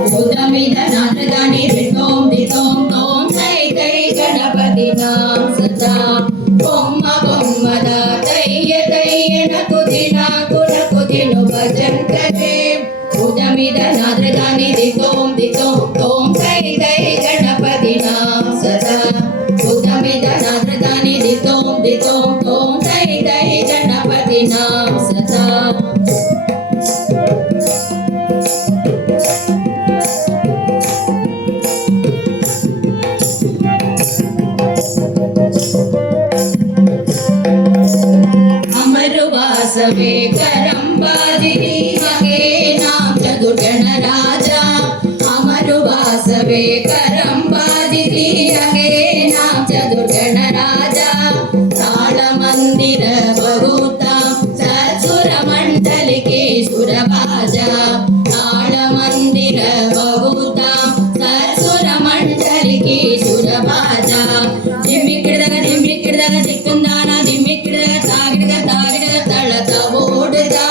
उदमिद नादगानि रितों दितों तों तै तै गणपति नाम सदा बोम्मा बोम्मदा तैय तैय नकुदिना कुदिनु भजन करे उदमिद नादगानि रितों दितों तों तै तै गणपति नाम सदा उदमिद नादगानि रितों दितों तों तै तै गणपति नाम सदा वासवे करंबादिनी हगे नाम चतुर्गण राजा अमरु वासवे करंबादिनी हगे नाम चतुर्गण राजा ताल मंदिर बहुता सत्सुर मंडलिके सुरभाजा ताल मंदिर बहुता सत्सुर मंडलिके सुरभाजा दिम्मिक्किडदग दिम्मिक्किडदग दिक्कुंदाना दिम्मिक्किडदग तागिडग तागिडग तळत ओडुदा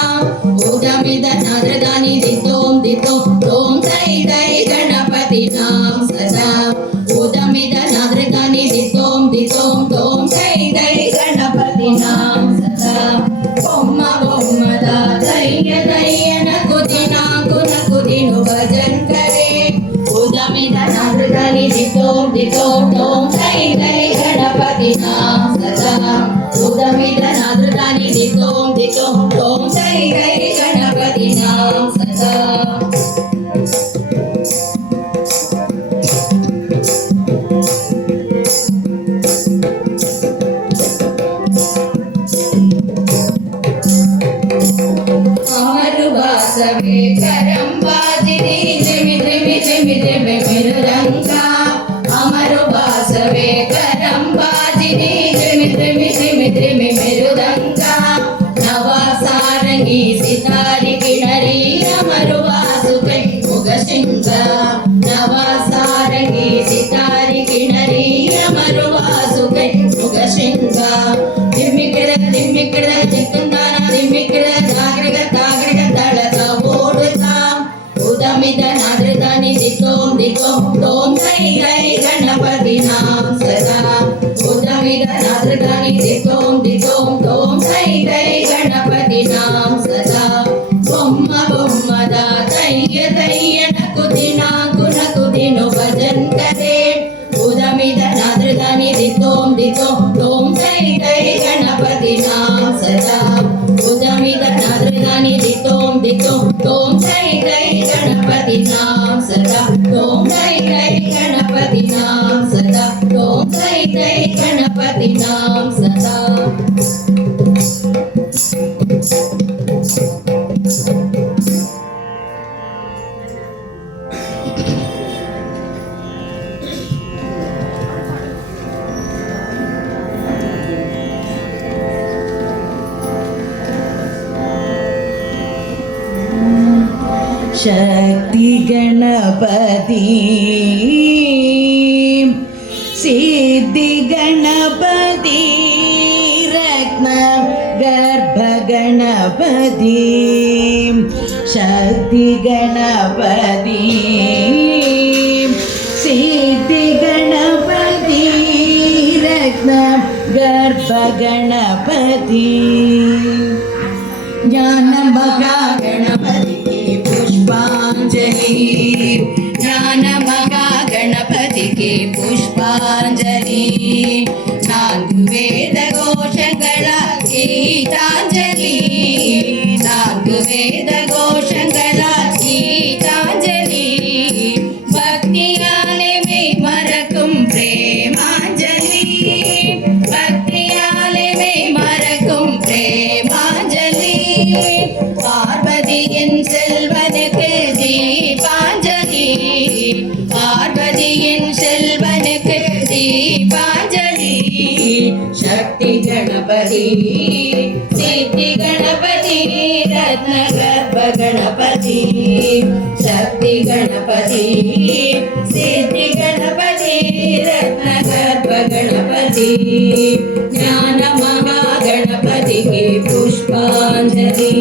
उदमिद नादगानि दितों दितों तों तै तै गणपति नाम सदा उदमिद नादगानि दितों दितों तों तै तै गणपति नाम सदा बोम्मा बोम्मदा तैय तैय नकुदिना कुदिनु भजन करे उदमिद नादगानि दितों दितों तों तै तै गणपति नाम सदा उदमिद नादगानि दितों दितों तों तै तै गणपति नाम सदा वासवे करंबादिनी जिमि जिमि जिमि जिमि मिरुरंगा अमरु वासवे करंबादिनी जिमि जिमि जिमि जिमि मिरुरंगा नवासारंगी सितारी किणरी अमरु वासुके मुगशिंगा नवासारंगी सितारी किणरी अमरु वासुके मुगशिंगा दिम्मिक्किडदग दिम्मिक्किडदग दिक्कुंदाना दिम्मिक्किडदग तागिडग तागिडग तळत ओडुता उदमिद नादगानि दितों दितों तों तै तै गणपति नाम सदा उदमिद नादगानि दितों दितों तों तै तै गणपति नाम सदा बोम्मा बोम्मदा तैय तैय नकुदिना कुदिनु भजन करे उदमिद नादगानि दितों दितों तों तै तै गणपति नाम सदा उदमिद नादगानि दितों दितों तों तै तै गणपति नाम सदा तों तै तै गणपति नाम सदा तों तै तै गणपति नाम सदा शक्ति गणपति सिद्धि गणपति रत्न गर्भ गणपति शक्ति गणपति सिद्धि गणपति रत्न गर्भ गणपति ज्ञान महा गणपति पुष्पांजलि ज्ञान महा गणपति के पुष्पांजलि नान्गु वेद घोषಗಳ ಗೀತಾಂಜಲಿ ನಾಲ್ಕು ವೇದ ಘೋಷಗಳ ಗೀತಾಂಜಲಿ ಭಕ್ತಿಯಾಲೆ ಮೈ ಮರಕುಂ ಪ್ರೇಮಾಂಜಲಿ ಭಕ್ತಿಯಾಲೆ ಮೈ ಮರಕುಂ ಪ್ರೇಮಾಂಜಲಿ பார்வதியின் செல்வனுக்கு தீபாஞ்சலி பார்வதியின் செல்வனுக்கு தீபாஞ்சலி शक्ति गणपति सिद्धि गणपति रत्न गर्भ गणपति शक्ति गणपति सिद्धि गणपति रत्न गर्भ गणपति ज्ञान महा गणपति की पुष्पांजलि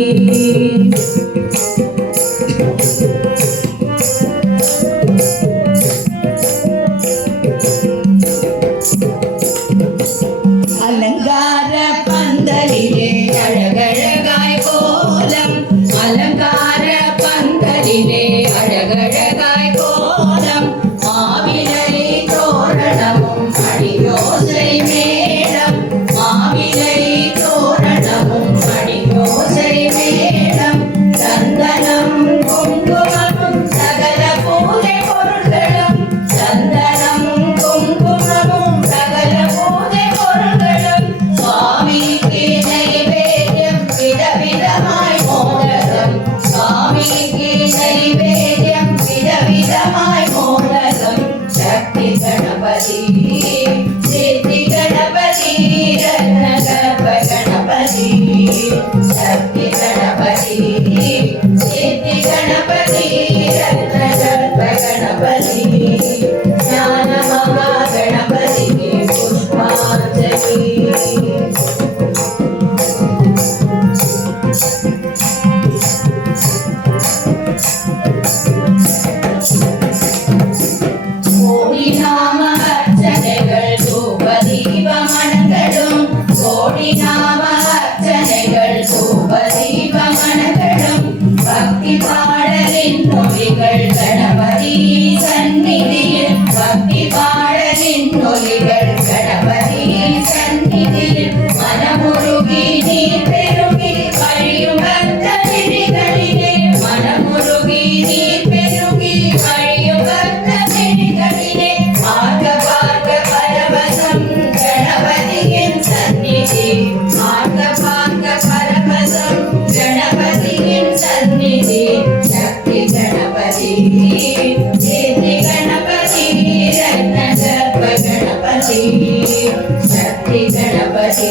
அழகழகாய் கோலம் மாவிலை தோரணமும் மணியோசை மேளம் மாவிலை தோரணமும் மணியோசை மேளம் சந்தனம் குங்குமமும் சகல பூஜை பொருள்களும் சந்தனம் குங்குமமும் சகல பூஜை பொருள்களும் சுவாமிக்கு நைவேத்தியம் விதவிதமாய் மோதகம் சுவாமிக்கு நைவேத்தியம் விதவிதமாய் மோதகம் சக்தி கணபதி சித்தி கணபதி ரத்னகர்ப கணபதி சக்தி கணபதி சித்தி கணபதி ரத்னகர்ப கணபதி ஞான மகா கணபதிக்கு புஷ்பாஞ்சலி கோடி நாம அர்ச்சனைகள் தூப தீப மணங்களும் கோடி நாம அர்ச்சனைகள் தூப தீப மணங்களும் பக்தி பாடலின் மொழிகள் கணபதி சந்நிதியில் பக்தி பாடலின் மொழிகள் கணபதி சந்நிதியில் மனமுருகி நீர் பெருகி வழியும் பக்த நெறிகளிலே மனமுருகி நீர் பெருகி வழியும் பக்த நெறிகளிலே பார்க்க பார்க்க பரவசம் கணபதியின் சந்நிதி பார்க்க பார்க்க பரவசம் கணபதியின் சந்நிதி சக்தி கணபதி சித்தி கணபதி ரத்னகர்ப கணபதி சக்தி கணபதி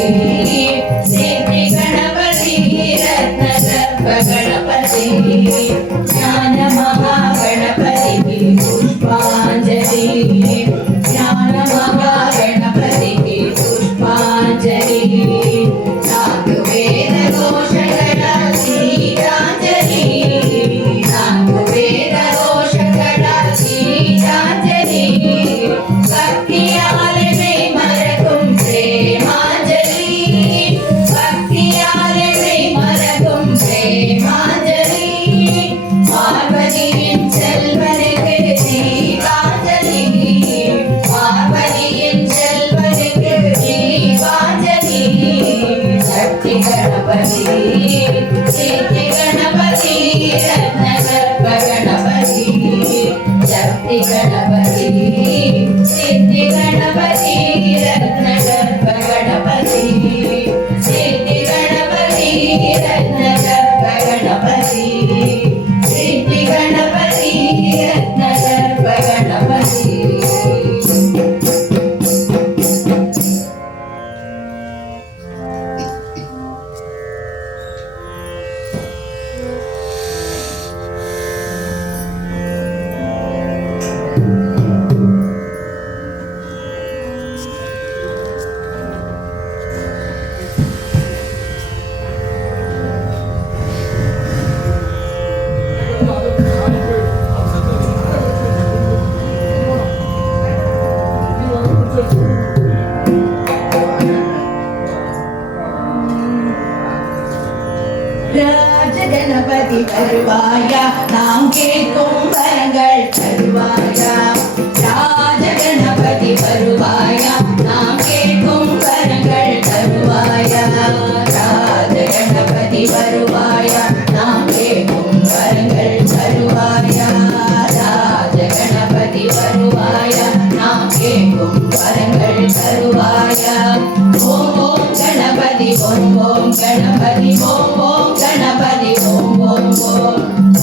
சித்தி கணபதி ரத்னகர்ப கணபதி ஞான மகா கணபதிக்கு புஷ்பாஞ்சலி ஞான மகா கணபதிக்கு புஷ்பாஞ்சலி நான்கு வேத கோஷங்களால் கீதாஞ்சலி நான்கு வேத கோஷங்களால் கீதாஞ்சலி பக்தியாலே மெய் மறக்கும் பிரேமாஞ்சலி பக்தியாலே மெய் மறக்கும் பிரேமாஞ்சலி பார்வதியின் செல்வனுக்கு தீபாஞ்சலி பார்வதியின் செல்வனுக்கு தீபாஞ்சலி சக்தி கணபதி சித்தி கணபதி ரத்னகர்ப கணபதி சக்தி கணபதி சித்தி கணபதி ரத்னகர்ப கணபதி சித்தி கணபதி ரத்னகர்ப கணபதி சித்தி கணபதி ரத்னகர்ப கணபதி ராஜ கணபதி வருவாயா நாம் கேட்கும் வரங்கள் தருவாயா ராஜ கணபதி வருவாயா நாம் கேட்கும் வரங்கள் தருவாயா ராஜ கணபதி வருவாயா நாம் கேட்கும் வரங்கள் தருவாயா ராஜ கணபதி வருவாயா நாம் கேட்கும் வரங்கள் தருவாயா ஓம் ஓம் கணபதி ஓம் ஓம் கணபதி ஓம் ஓம் கணபதி ஓம் ஓம் ஓம்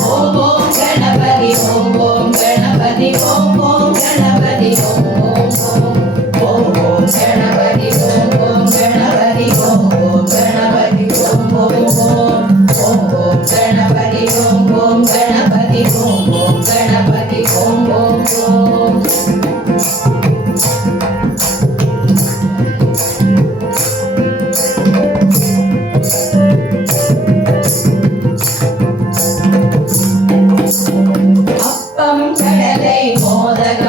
ஓம் ஓம் கணபதி ஓம் ஓம் கணபதி ஓம் ஓம் கணபதி ஓம் ஓம் ஓம் ஓம் ஓம் கணபதி ஓம் ஓம் கணபதி ஓம் ஓம் கணபதி ஓம் ஓம் ஓம் ஓம் ஓம் கணபதி ஓம் ஓம் கணபதி ஓம் ஓம் கணபதி ஓம் ஓம் ஓம் அப்பம் கடலை மோதகம்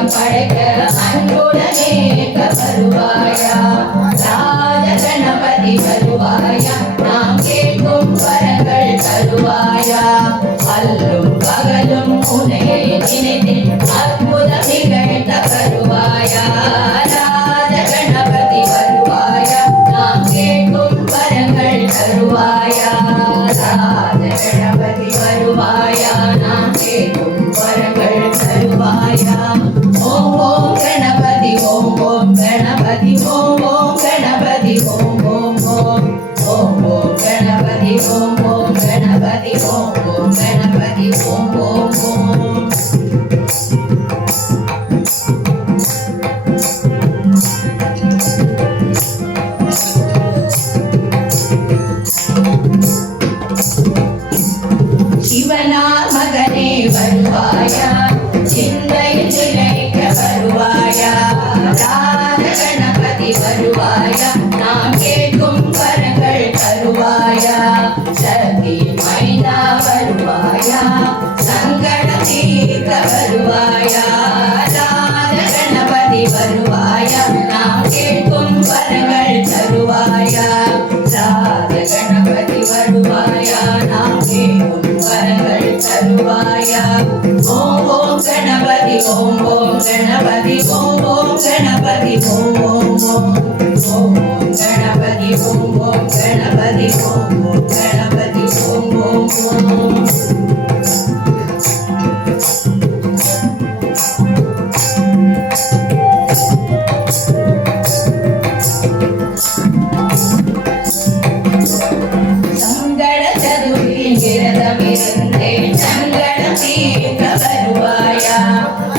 ஓம் ஓம் கணபதி ஓம் ஓம் கணபதி ஓம் ஓம் ஓம் ஓம் ஓம் கணபதி ஓம் ஓம் கணபதி ஓம் ஓம் கணபதி ஓம் ஓம் ஓம் சங்கட சதுர்த்தியின் விரதம் இருந்தேன் சங்கடம் தீர்க்க வருவாயா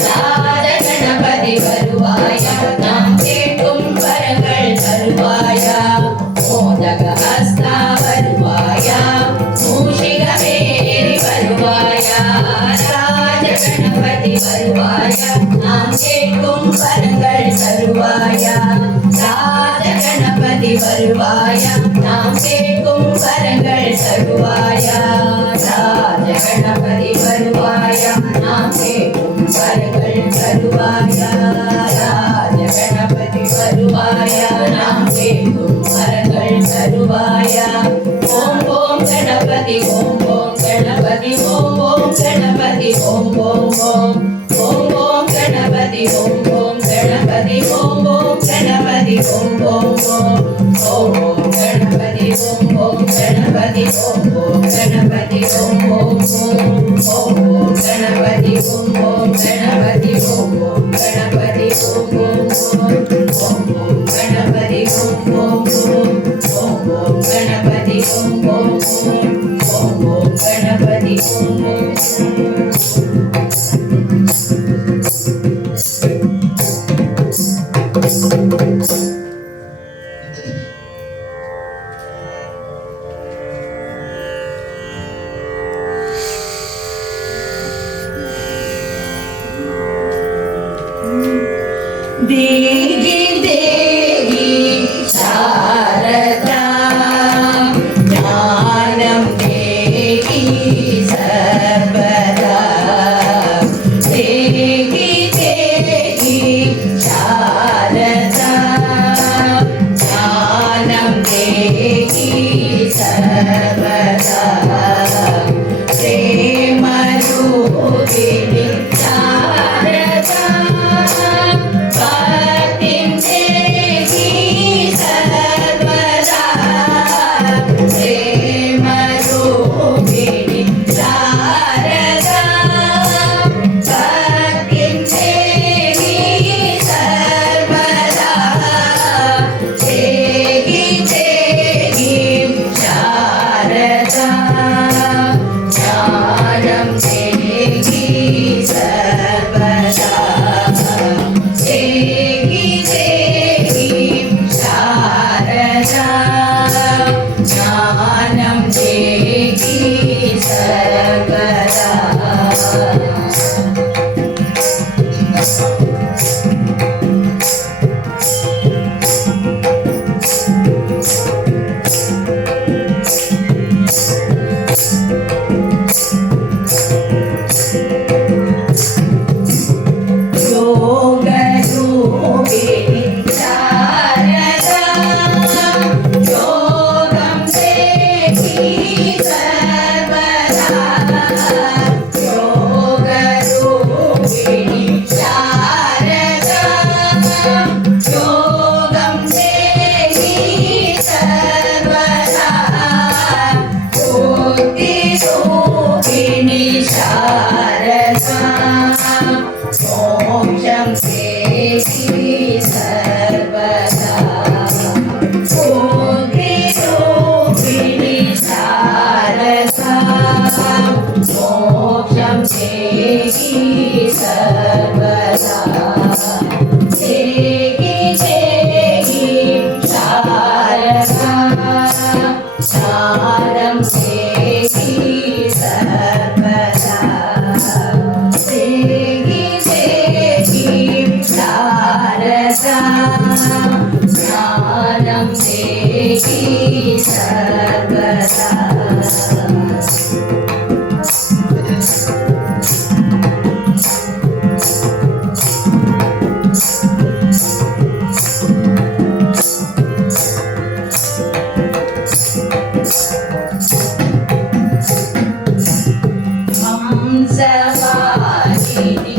ராஜ கணபதி வருவாயா நாம் கேட்கும் வரங்கள் தருவாயா மோதக ஹஸ்தா வருவாயா மூஷிகமேறி வருவாயா ராஜ கணபதி வருவாயா நாம் கேட்கும் வரங்கள் தருவாயா ராஜ கணபதி வருவாயா நாம் கேட்கும் வரங்கள் தருவாயா ராஜ கணபதி வருவாயா நாம் கேட்கும் வரங்கள் தருவாயா ராஜ கணபதி வருவாயா நாம் கேட்கும் வரங்கள் தருவாயா ஓம் ஓம் கணபதி ஓம் ஓம் கணபதி ஓம் ஓம் கணபதி ஓம் ஓம் ஓம் ஓம் ஓம் கணபதி ஓம் ஓம் கணபதி ஓம் ஓம் கணபதி ஓம் ஓம் ஓம் ஓம் ஓம் கணபதி ஓம் ஓம் கணபதி ஓம் ஓம் கணபதி ஓம் ஓம் ஓம் ஓம் ஓம் கணபதி ஓம் ஓம் கணபதி ஓம் ஓம் கணபதி ஓம் ஓம் ஓம் ஓம் கணபதி ஓம் ஓம் ஓம் ஓம் கணபதி ஓம் ஓம் ஓம் கணபதி ஓம் देगी देगी शारदा ज्ञानं देगी सर्वदा देगी देगी शारदा ज्ञानं देगी सर्वदा प्रेमरूपिणी शारदा Samvadini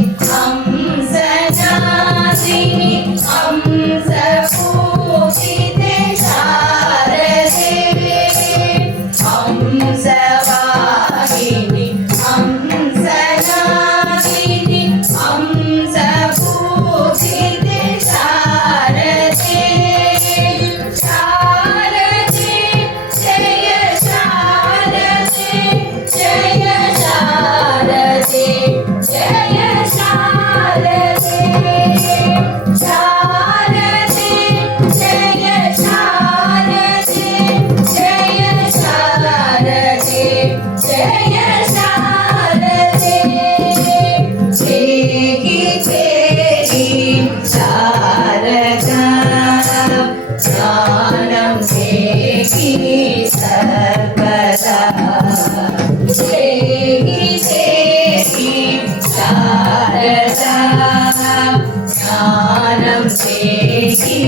தேகி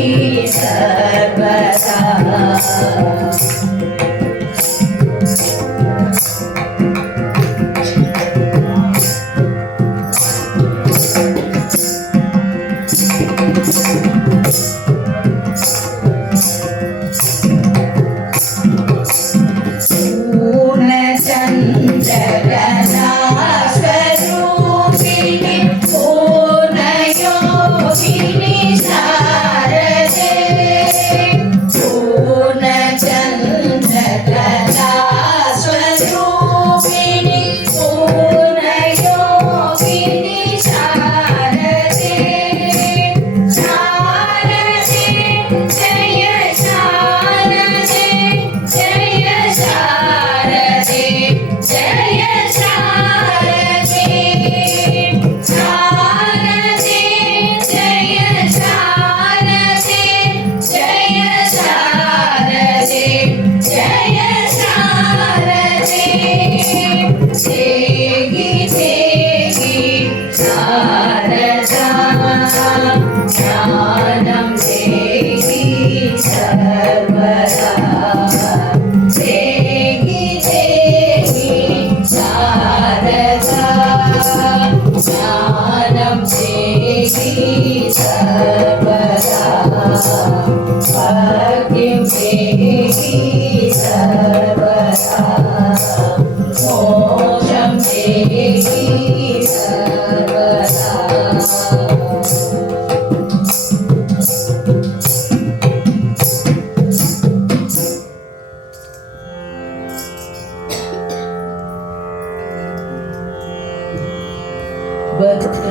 சர்வதா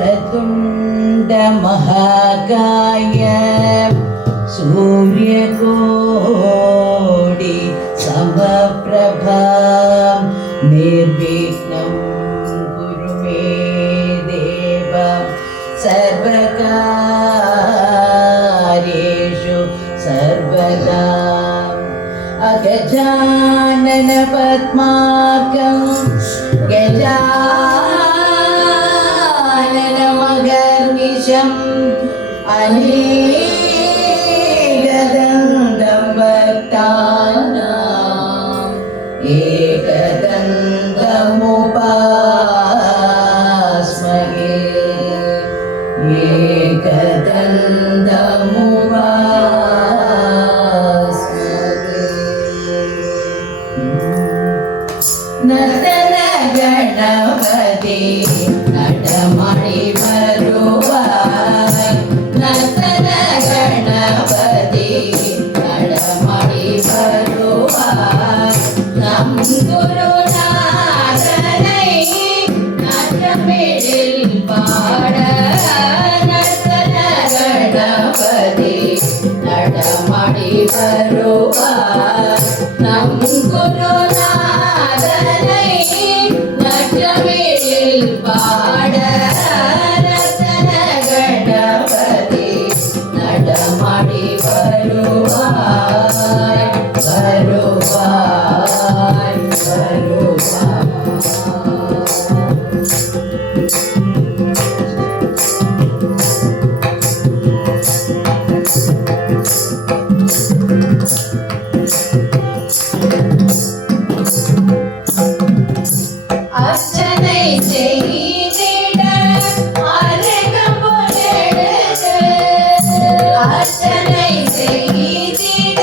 वक्रतुण्ड महाकाय सूर्यकोटि समप्रभा निर्विघ्नं कुरु मे देव सर्वकार्येषु सर्वदा अगजानन पद्मार्कं गजाननमगर्निशम् अनेकदन्तं भक्तानाम् एकदन्तमुपास्महे नर्तन गणपति नटमणि बरुवाय नर्तन गणपति नटमणि बरुवाय नम गुरुनाथनै नटमिडिल पाड नर्तन गणपति नटमणि बरुवाय नम गुरुनाथनै नटमिडिल पाड नर्तन गणपति नटमणि बरुवाय बरुवाय बरुवाय अर्चனை செய்திட அரங்கமுனெடுத்து अर्चனை செய்திட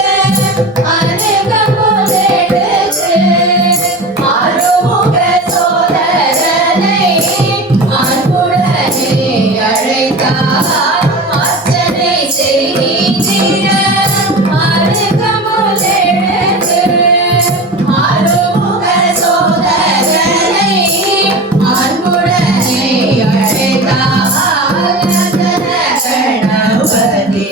அரங்கமுனெடுத்து ஆறுமுக சோதரனை அன்புடனே அழைத்தார் अर्चனை செய்திட அரங்கமுனெடுத்து ஆறுமுக சோதரனை அன்புடனே அழைத்தார் கணபதி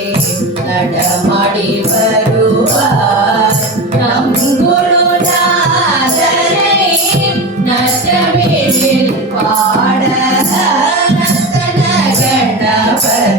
நடமாடி வருவார் நம் குருநாதனை நட்டமிழில் பாட நர்த்தன கணபதி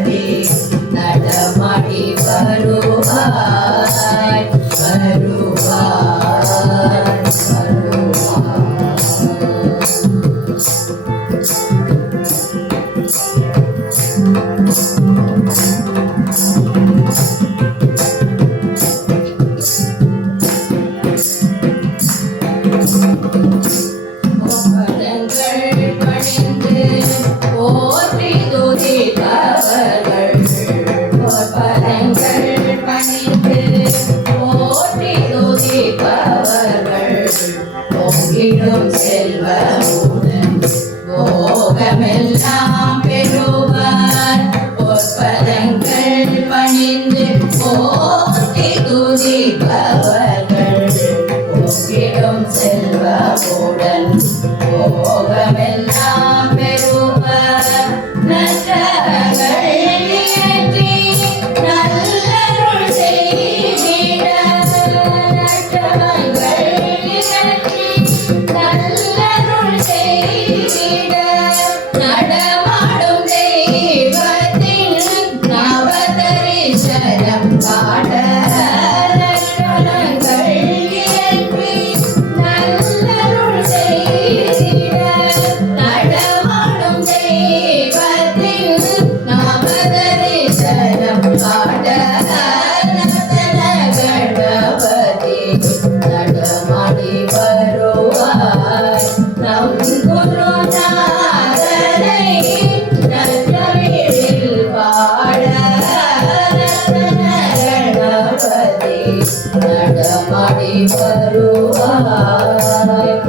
வருவாய் வருவாய்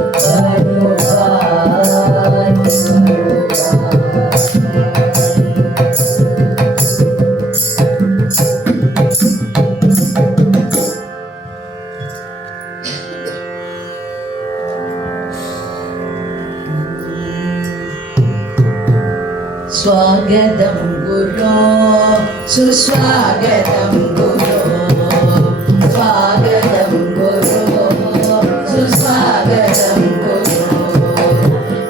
स्वागतं गुरो सुस्वागतं गुरो स्वागतं गुरो सुस्वागतं गुरो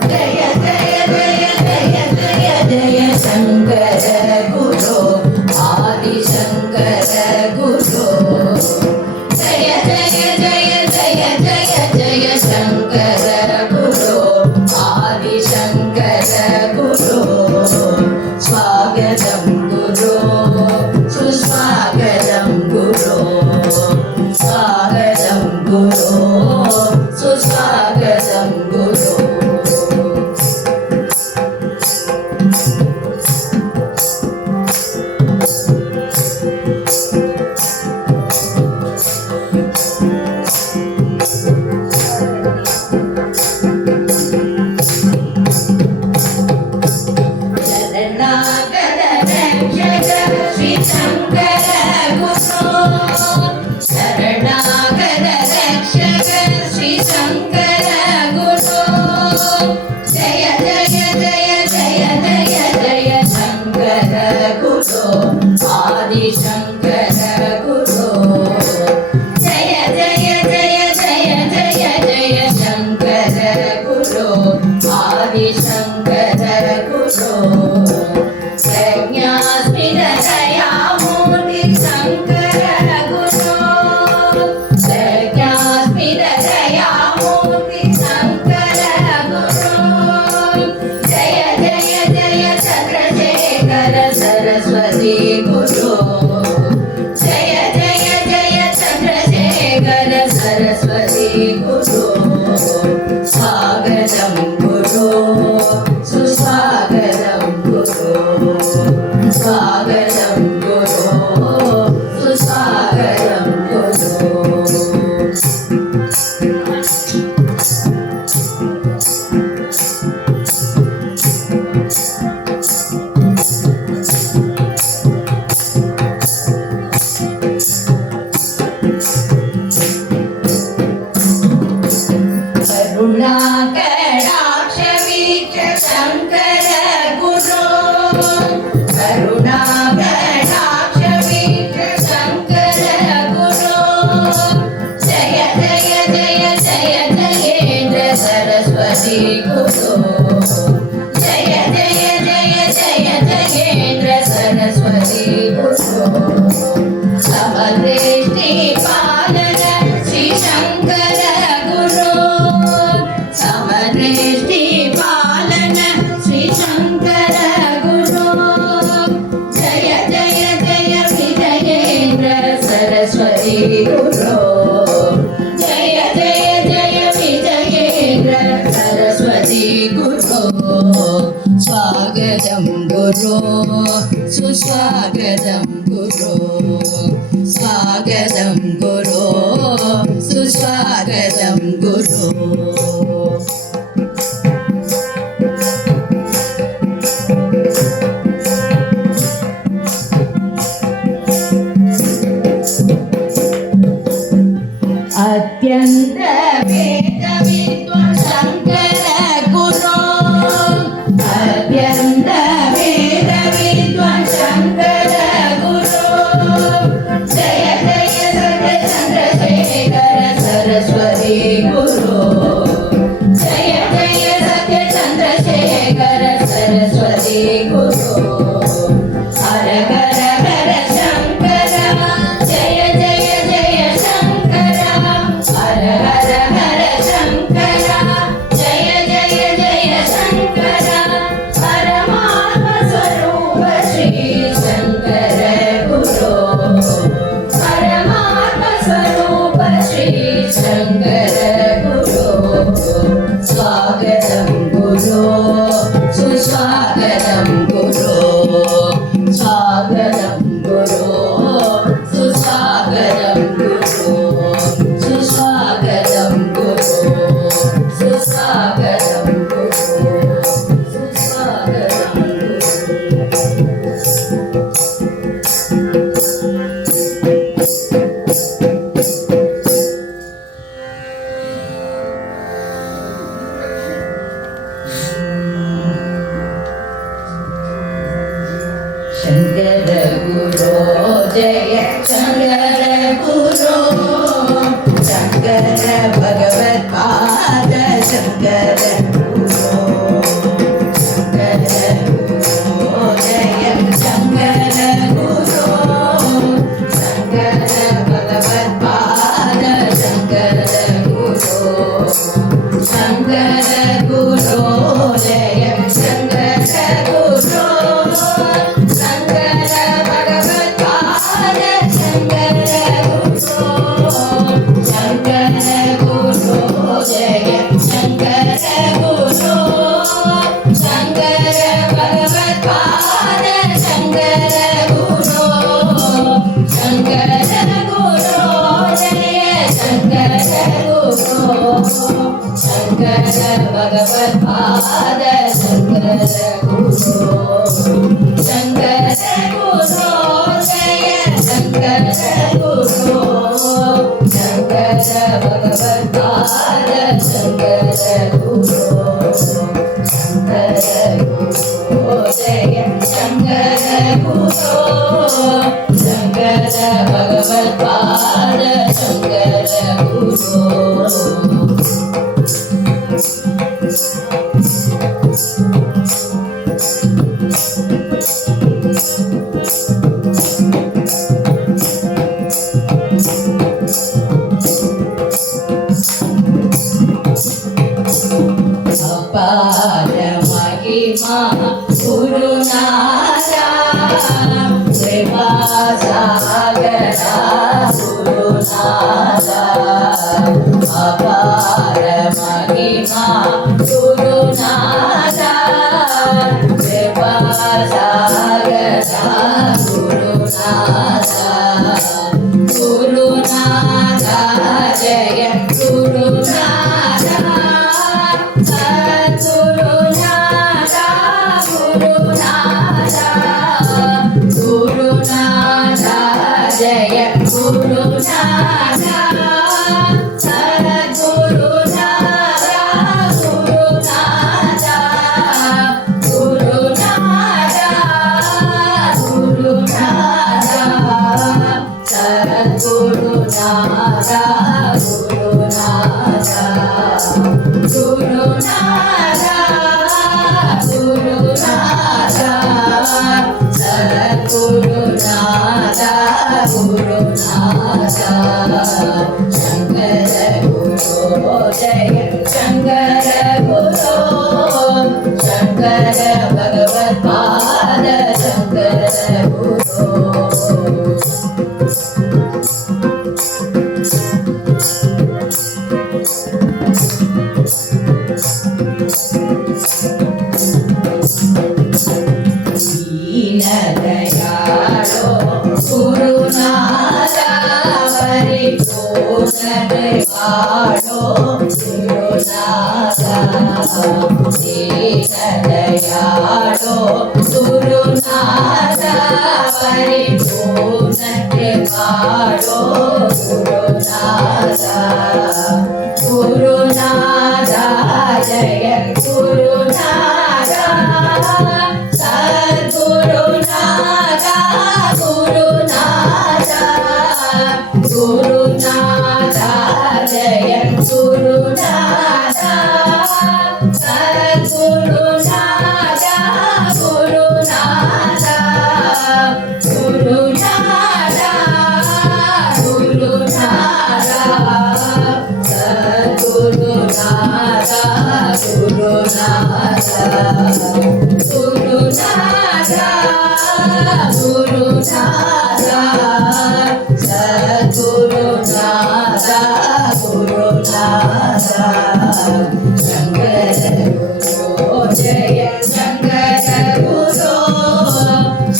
जय जय जय जय जय जय शंकर गुरो आदिशंकर गुरो जय जय जय जय जय जय शंकर गुरो आदिशंकर गुरो स्वागतं गुरो सुस्वागतं गुरो स्वागतं गुरो सुस्वागतं गुरो स्वागतं गुरो सुस्वागतं गुरो स्वागतं गुरो सुस्वागतं गुरो अत्यंत वेद विद्वान शंकर गुरो अत्यंत वेद विद्वान शंकर गुरो जय जय सत्य चंद्रशेखर सरस्वती गुरो जय जय सत्य चंद्रशेखर सरस्वती गुरो हर हर हर शंकर जय जय जय शंकर हर हर हर शंकर जय जय जय शंकर परमात्मा स्वरूप श्री शंकर गुरो परमात्मा स्वरूप श्री शंकर गुरो स्वागतं गुरो सुस्वागतं गुरो जय शंकर गुरु शंकर भगवत्पाद शंकर गुरु शंकर गुरु जय शंकर गुरु शंकर भगवत्पाद शंकर गुरु शंकर गुरु जय शंकर गुरु शंकर भगवत्पाद शंकर गुरु शंकर गुरु जय शंकर गुरु शंकर भगवत्पाद शंकर गुरु शंकर गुरु जय शंकर गुरु शंकर भगवत्पाद शंकर गुरु शंकर गुरु जय शंकर गुरु शंकर भगवत्पाद शंकर गुरु शंकर गुरु जय शंकर गुरु शंकर भगवत्पाद शंकर गुरु अपार महिमा गुरुनाथा कृपा सागरा गुरुनाथा अपार महिमा गुरुनाथा कृपा सागरा गुरुनाथा गुरुनाथा जय गुरुनाथा गुरुनाथा गुरुनाथा गुरुनाथा जय गुरुनाथा गुरुनाथा गुरुनाथा गुरुनाथा गुरुनाथा गुरुनाथा गुरुनाथा गुरुनाथा गुरुनाथा सद्गुरुनाथा गुरुनाथा शंकर गुरु जय शंकर गुरु शंकर भगवत्पाद शंकर गुरु दयालो गुरुनाथा परिपूर्ण कृपालो गुरुनाथा दीन दयालो गुरुनाथा परिपूर्ण कृपालो गुरुनाथा गुरुनाथा जय गुरुनाथा सद्गुरुनाथा गुरुनाथा गुरुनाथा जय गुरुनाथा सद्गुरुनाथा गुरुनाथा गुरुनाथा गुरुनाथा सद्गुरुनाथा गुरुनाथा गुरुनाथा गुरुनाथा सद्गुरुनाथा गुरुनाथा शंकर गुरु जय शंकर गुरु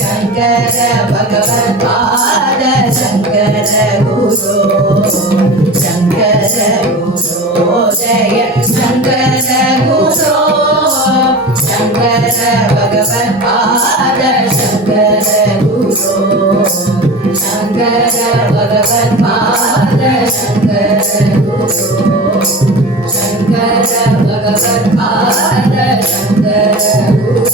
शंकर भगवत्पाद शंकर गुरु शंकर गुरु जय शंकर गुरु शंकर भगवत्पाद शंकर गुरु शंकर भगवत्पाद शंकर गुरु शंकर भगवत्पाद शंकर गुरु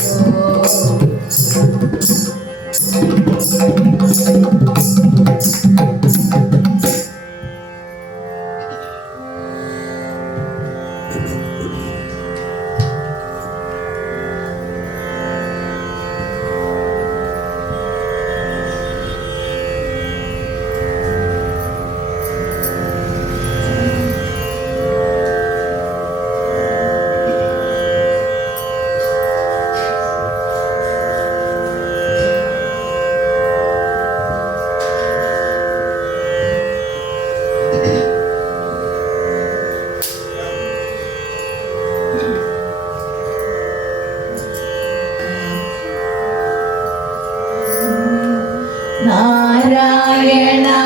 नारायणा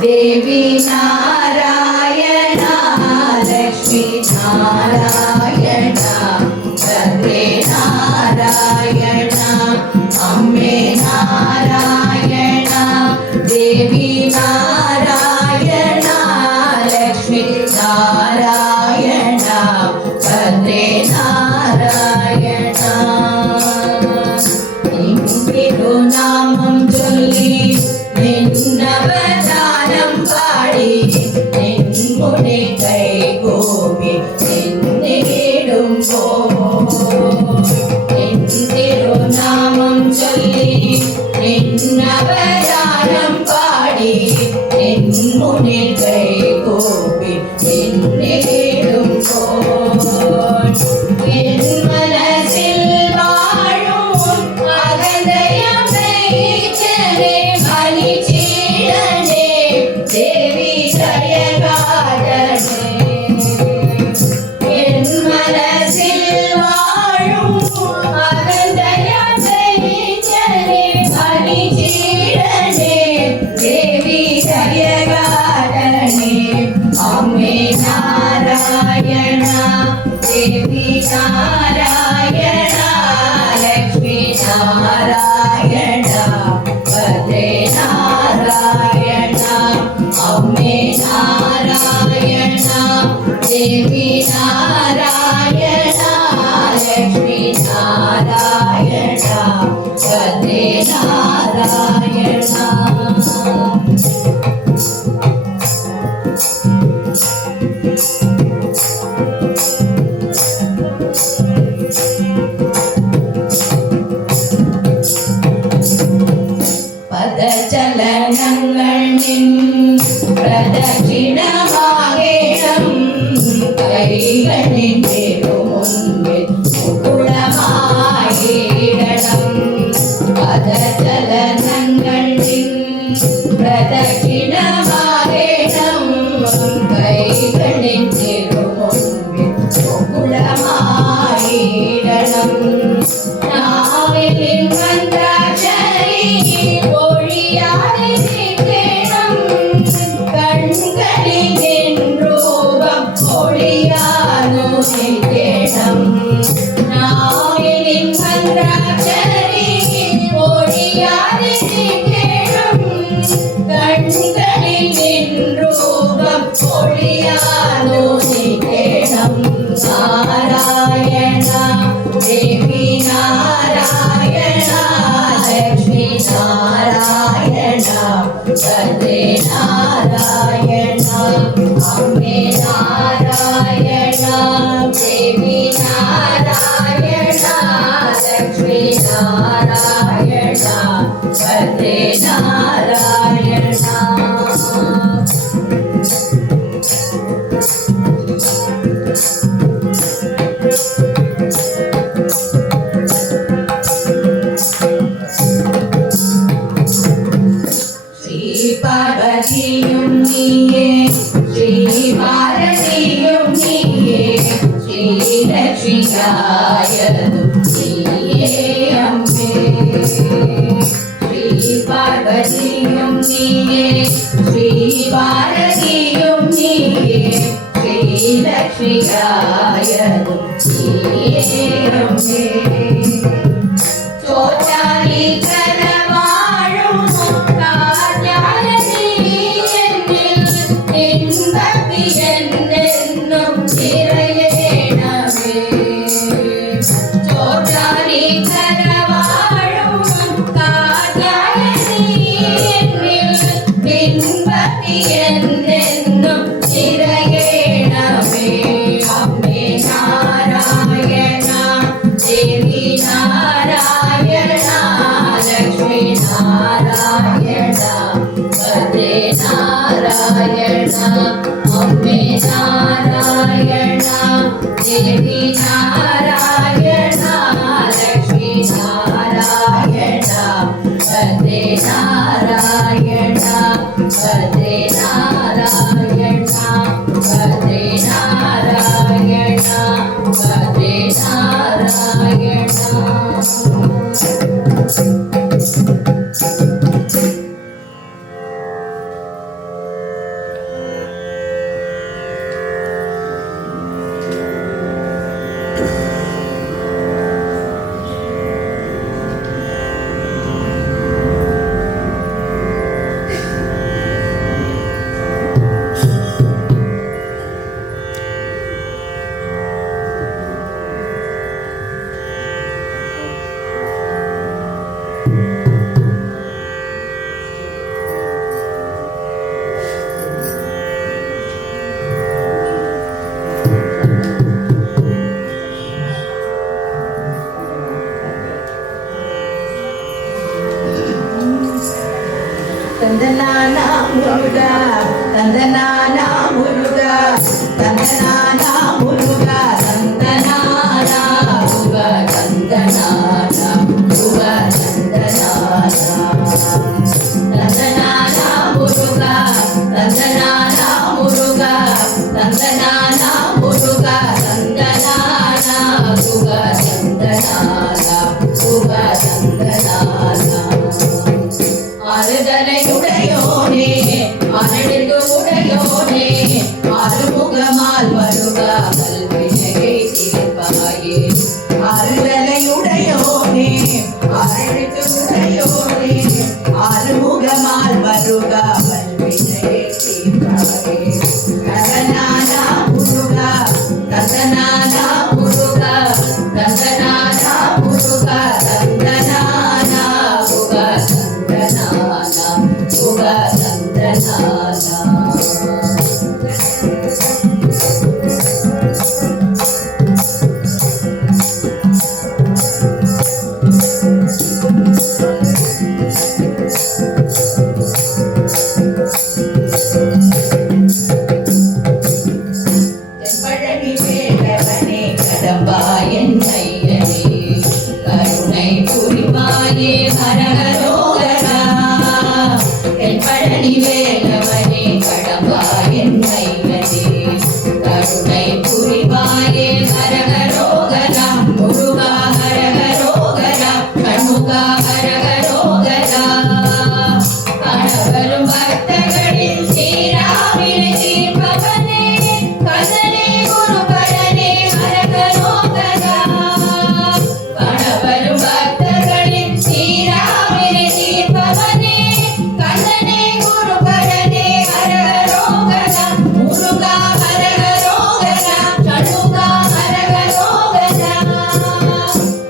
देवी नारायणा लक्ष्मी नारायणा भद्रे नारायणा अम्मे नारायणा देवी नारायणा लक्ष्मी नारायणा भद्रे नारायणा इंदिरो नामं चोल्ली निन्नवतारं पाडी निन्मुने कैगोपि निन्नेडुं इंदिरो नामं चोल्ली निन्नवतारं पाडी निन्मुने कैगोपि निन्नेडुं देवी नारायणा लक्ष्मी नारायणा भद्रे नारायणा अम्मे नारायणा देवी नारायणा लक्ष्मी नारायणा भद्रे नारायणा പ്രദക്ഷിണമാകേണം കൈകളിൻ്റെ മുൻപിൽ കുളമായിടണം പദചലനങ്ങളിൽ പ്രദക്ഷിണമാകേണം കൈകളിൻ്റെ മുൻപിൽ കുളമായിടണം നാവിലിൻ മന്ത്രാക്ഷരി ഒഴിയാതെ नारायणा देवी नारायणा लक्ष्मी नारायणा भद्रे नारायणा अम्मे नारायणा देवी नारायणा लक्ष्मी नारायणा भद्रे नारायणा पार्वतीयुं नीये श्री भारतीयुं नीये श्री लक्ष्मीयायतु नीये अम्बे श्री पार्वतीयुं नीये श्री भारतीयुं नीये श्री लक्ष्मीयायतु नीये अम्बे चोचारी अम्मे नारायणा देवी नारायणा लक्ष्मी नारायणा भद्रे नारायणा भद्रे नारायणा भद्रे नारायणा भद्रे नारायणा தந்தனானா முருகா தந்தனானா முருகா தந்தனானா முருகா தந்தனானா முருகா தந்தனானா முருகா தந்தனானா தந்தனானா முருகா தந்தனானா முருகா தந்தனானா முருகா தந்தனானா முருகா தந்தனானா முருகா தந்தனானா ஆறுதலையுடையோனே அனடிற்கு உடையோனே ஆறுமுகமால் வருகா கல்வினையை தீர்ப்பாயே ஆறுதலையுடையோனே அனடிற்கு உடையோனே ஆறுமுகமால் வருகா கல்வினையை தீர்ப்பாயே தந்தனானா முருகா தந்தனானா முருகா தந்தனானா முருகா தந்தனானா முருகா முருகா தந்தனானா பழனி வேலவனே கடம்பா என் ஐயனே கருணை புரிவாயே ஹரஹரோகரா என் பழனி வேலவனே கடம்பா என் ஐயனே கருணை புரிவாயே ஹரஹரோகரா முருகா ஹரஹரோகரா கண்முகா ஹரஹரோகரா கணவரும் பக்தர்களின் சீராவினை தீர்ப்பவனே கதனே குருபரனே ஹரஹரோகரா கணவரும் பக்தர்களின் சீராவினை தீர்ப்பவனே கதனே குருபரனே ஹரஹரோகரா முருகா ஹரஹரோகரா சண்முகா ஹரஹரோகரா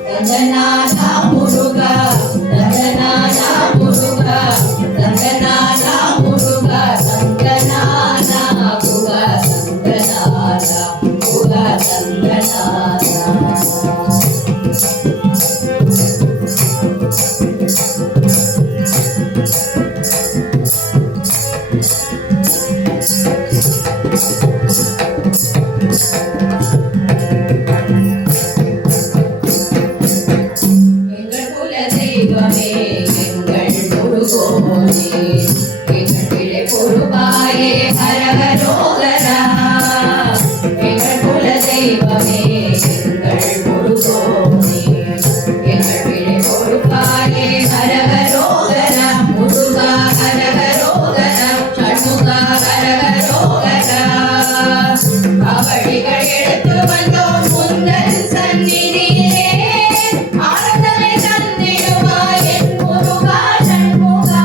தந்தனானா முருகா தந்தனானா முருகா தந்தனானா முருகா தந்தனானா முருகா தந்தனானா முருகா தந்தனானா எங்கள் குல தெய்வமே எங்கள் முருகோனே எங்கள் பிழை பொறுப்பாயே ஹரஹரோகரா எங்கள் குல தெய்வமே எங்கள் முருகோனே எங்கள் பிழை பொறுப்பாயே ஹரஹரோகரா முருகா ஹரஹரோகரா சண்முகா ஹரஹரோகரா காவடிகள் எடுத்து வந்தோம் முந்தன் சந்நிதியிலே ஆனந்தமே தந்திடுவாய் என் முருகா சண்முகா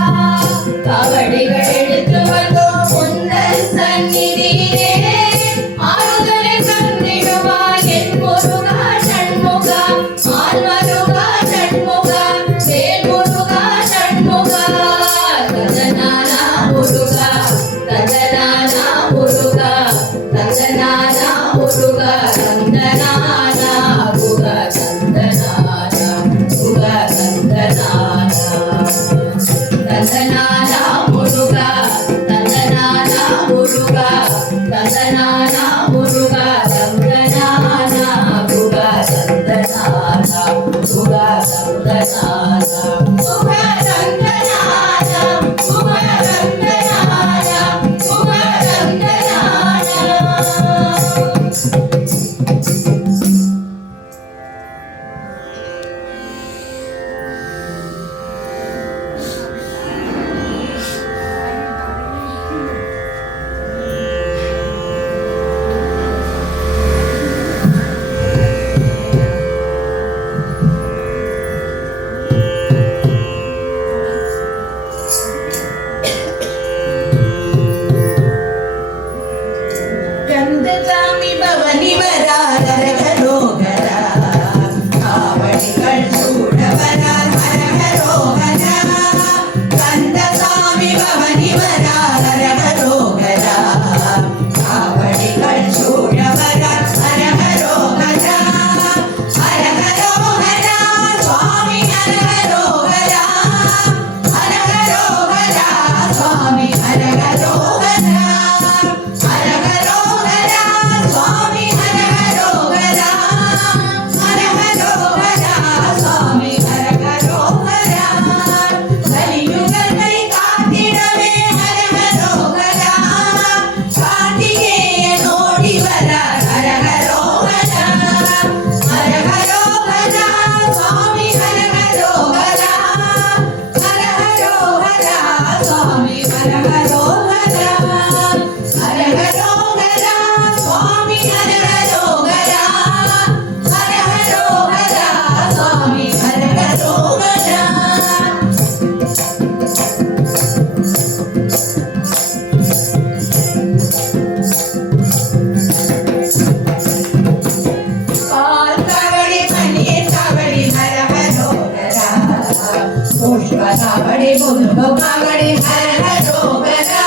कावड़ी बोलो कावड़ी हर हरो गरा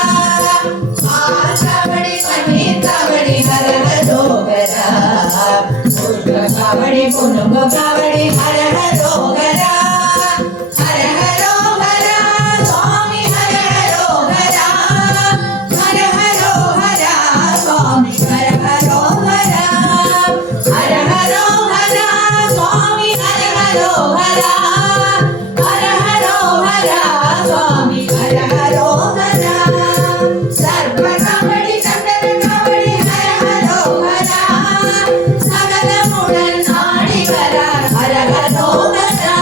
कावड़ी मनी कावड़ी हर हरो गरा कावड़ी बोलो कावड़ी हर हरो गरा हर हरो गरा स्वामी हर हरो गरा हर हरो गरा स्वामी हर हरो गरा हर हरो गरा स्वामी हर हरो गरा हर हरो गरा स्वामी हर हरो गरा सर्व कावड़ी चंदन कावड़ी हर हरो गरा सकल मुडन नाड़ी गरा हर हरो गरा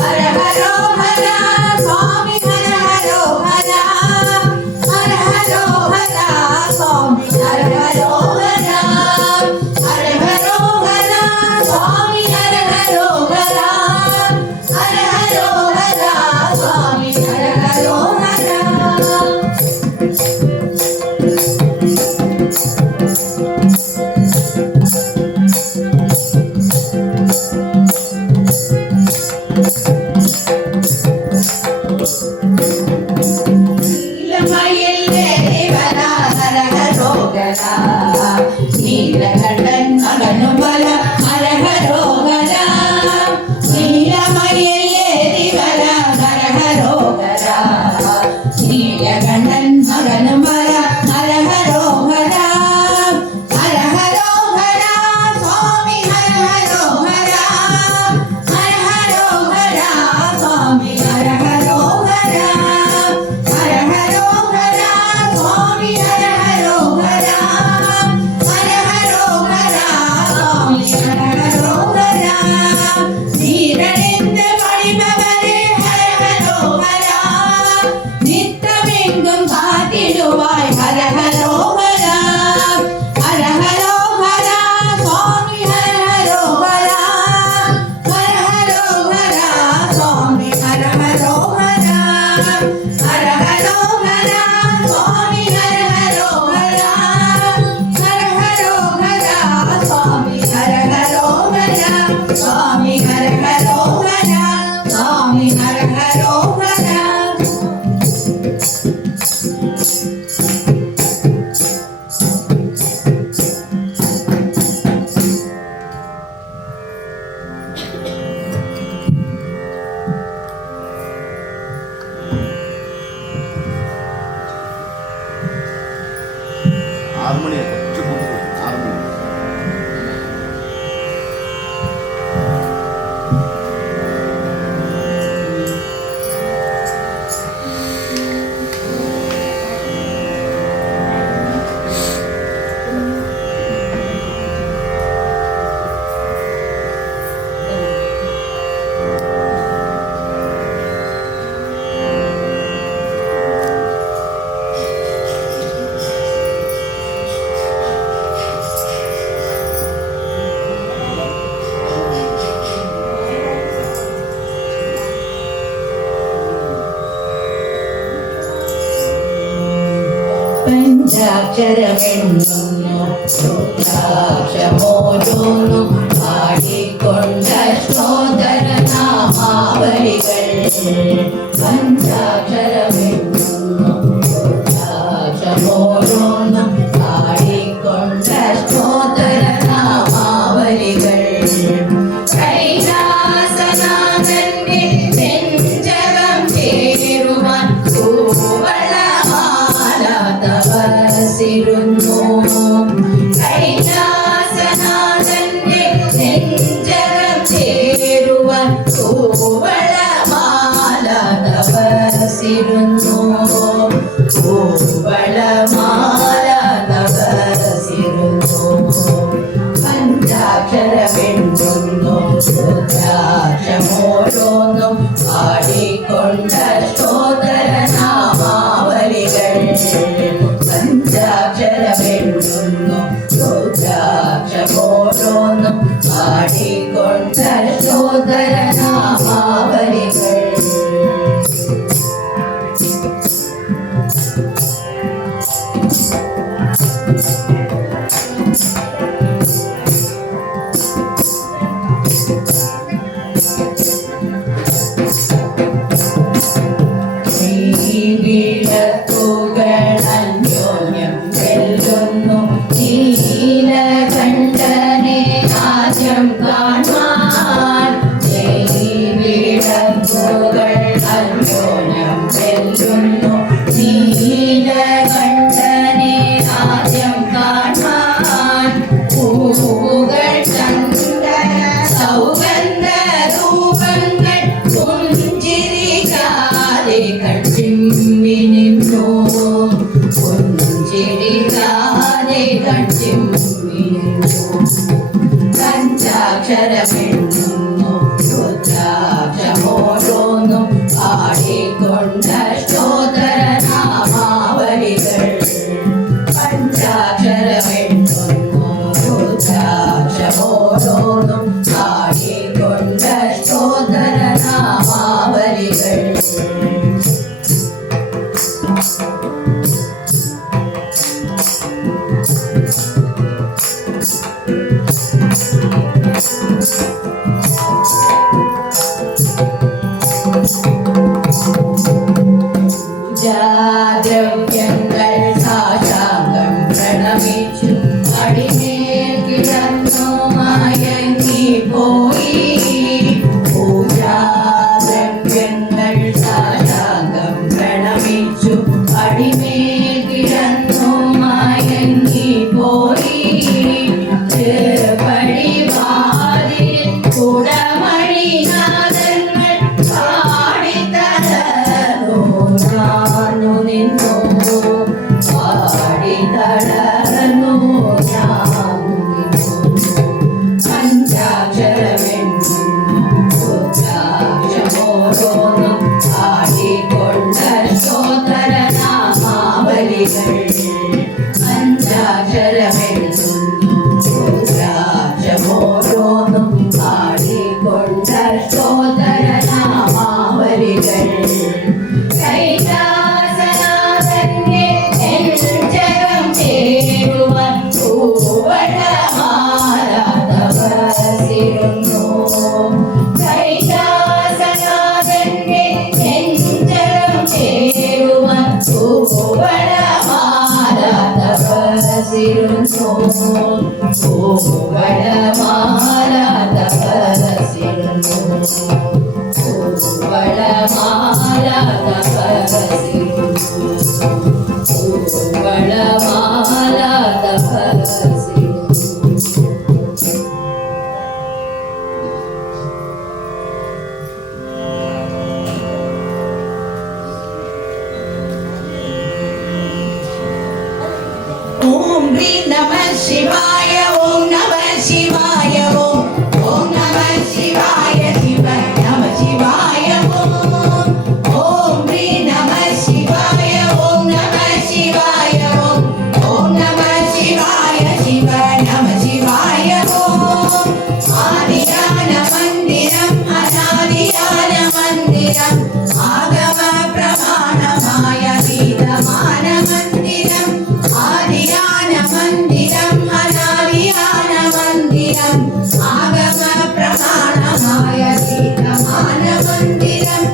हर हरो गरा स्वामी हर हरो गरा हर हरो गरा स्वामी हर हरो गरा हर हरो गरा स्वामी हर हरो गरा हर हरो गरा स्वामी हर हरो गरा நீலமயில் ஏறிவரா ஹர ஹரோ கரா நீலகண்டன் மகனுமல ஹர ஹரோ கரா நீலமயில் ஏறிவரா ஹர ஹரோ கரா நீலகண்டன் மகனுமல ஹர ஹரோ கரா ஹர ஹரோ கரா சுவாமி ஹர ஹரோ கரா ஹர ஹரோ கரா சுவாமி ஹர ஹரோ கரா हर हरो हरा स्वामी हर हरो हरा हर हरो हरा स्वामी हर हरो हरा நீரணிந்து வழிபவரே ஹர ஹரோ ஹரா நித்தமெங்கும் காத்திடுவாய் ஹர ஹரோ ஹரா ஹர ஹரோ ஹரா சுவாமி ஹர ஹரோ ஹரா ஹர ஹரோ ஹரா சுவாமி ஹர ஹரோ ஹரா हर हरो हरा स्वामी हर हरो हरा हर हरो हरा स्वामी हर हरो हरा स्वामी हर हरो हरा स्वामी हर हरो हरा हार्मोनियम கொஞ்சம் கொஞ்சம் हार्मोनियम പഞ്ചാക്ഷരമെണ്ണുന്നു രുദ്രാക്ഷമോരോന്നു പാടിക്കൊണ്ട ശ്രോതരനാമാവലികൾ പഞ്ചാക്ഷരമെണ്ണുന്നു രുദ്രാക്ഷമോരോന്നു പാടിക്കൊണ്ട ശ്രോതരനാമാവലികൾ കൈലാസനാഥന്റെ നെഞ്ചകം ചേരുവാൻ കൂവളമാല തപസ്സിരുന്നു കൈലാസനാഥന്റെ നെഞ്ചകം ചേരുവാൻ കൂവളമാല തപസ്സിരുന്നു കൂവളമാല തപസ്സിരുന്നു പഞ്ചാക്ഷരമെണ്ണുന്നു രുദ്രാക്ഷമോരോന്നും പാടിക്കൊണ്ട ശ്രോതരനാമാവലികൾ പഞ്ചാക്ഷരമെണ്ണുന്നു രുദ്രാക്ഷമോരോന്നും പാടിക്കൊണ്ട ശ്രോതരനാമാവലികൾ മിനിഞ്ഞു പുഞ്ചിരിക്കാതെ കൺചിമ്മിനിഞ്ഞു പഞ്ചാക്ഷരമെണ്ണുന്നു രുദ്രാക്ഷമോരോന്നും പാടിക്കൊണ്ട സ്തോത്രനാമാവലികൾ പഞ്ചാക്ഷരമെണ്ണുന്നു രുദ്രാക്ഷമോരോന്നും പാടിക്കൊണ്ട സ്തോത്രനാമാവലികൾ ദ്രവ്യങ്ങൾ സാശാംഗം പ്രണമിച്ചു അടിമേൽ കിടന്നു മയങ്ങിപ്പോയി പൂജാദ്രവ്യങ്ങൾ സാശാംഗം പ്രണമിച്ചു അടിമേൽ കിടന്നു മയങ്ങിപ്പോയി പടിവാതിൽ കുടമണിനാഥങ്ങൾ പാടിത്തളർന്നു ഞാനു നിന്നു പാടിത്തളർന്നു ഞാനു നിന്നു പഞ്ചാക്ഷരമെണ്ണുന്നു രുദ്രാക്ഷമോരോന്നും പാടിക്കൊണ്ട സ്തോത്രനാമാവലികൾ പഞ്ചാക്ഷരമെണ്ണുന്നു രുദ്രാക്ഷമോരോന്നും പാടിക്കൊണ്ട സ്തോത്രനാമാവലികൾ കൈലാസനാഥന്റെ നെഞ്ചകം ചേരുവാൻ പൂവളമാല തപസ്സിരുന്നു കൈലാസനാഥന്റെ നെഞ്ചകം ചേരുവാൻ പൂവളമാല തപസ്സിരുന്നു പൂവളമാല തപസ്സിരുന്നു പൂവളമാല തപസ്സിരുന്നു പൂവളമാല തപസ്സിരുന്നു ഓം ശ്രീ നമ ശിവായ ഓം നമ ശിവായ ഓം ഓം നമ ശിവായ ശിവ നമ ശിവായ ഓം ഓം ശ്രീ നമ ശിവായ ഓം നമ ശിവായ ഓം ഓം നമ ശിവായ ശിവ നമ ശിവായ ഓം ആദിയാന മന്ദിരം അനാദിയാന മന്ദിരം ആഗമ പ്രമാണമായ ഗീതമാന മന്ദിരം ആദിയാന മന്ദിരം അനാദിയാന മന്ദിരം ആഗമ പ്രമാണമായ ഗീതമാന മന്ദിരം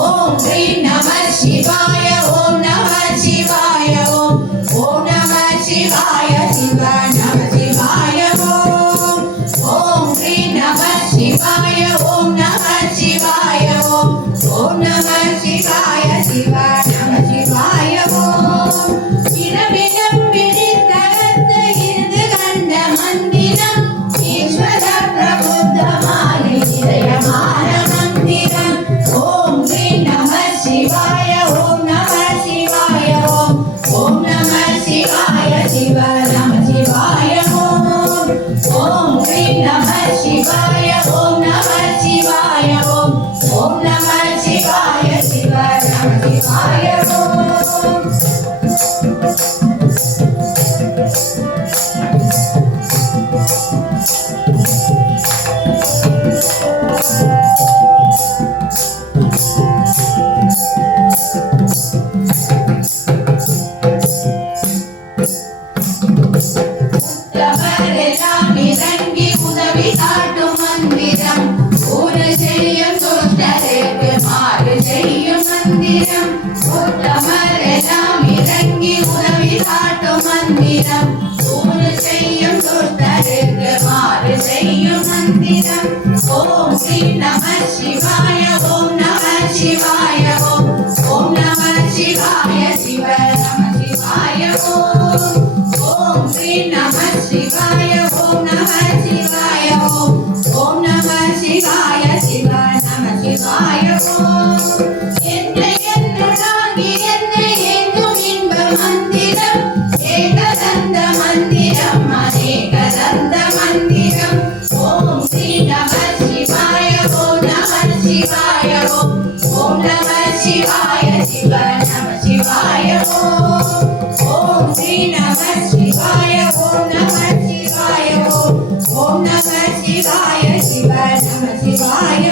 ഓം ശ്രീ നമ ശിവായ ഓം നമ ശിവായ ഓം ഓം നമ ശിവായ ശിവ നമ ശിവായ ഓം ഓം ശ്രീ നമ ശിവായ ഓം നമ ശിവായ ഓം ഓം നമ ശിവായ ശിവ നമ ശിവായ ഓം ഇരവിനം പിടിത്തകത്ത് ഇരുന്ന് കണ്ട മന്ദിരം ഈശ്വര പ്രബുദ്ധമായ ഹൃദയമാന മന്ദിരം ഓം ശ്രീ നമ ശിവായ ഓം നമ ശിവായ ഓം ഓം നമ ശിവായ ശിവ നമ ശിവായ ഓം ഓം ശ്രീ നമ ശിവായ ഓം നമ ശിവായ ഓം ഓം നമ ശിവായ ശിവ നമ ശിവായ शिवाय शिव नम शिवाय ओम श्री नमः शिवाय ओम नमः शिवाय ओम नमः शिवाय शिव नमः शिवाय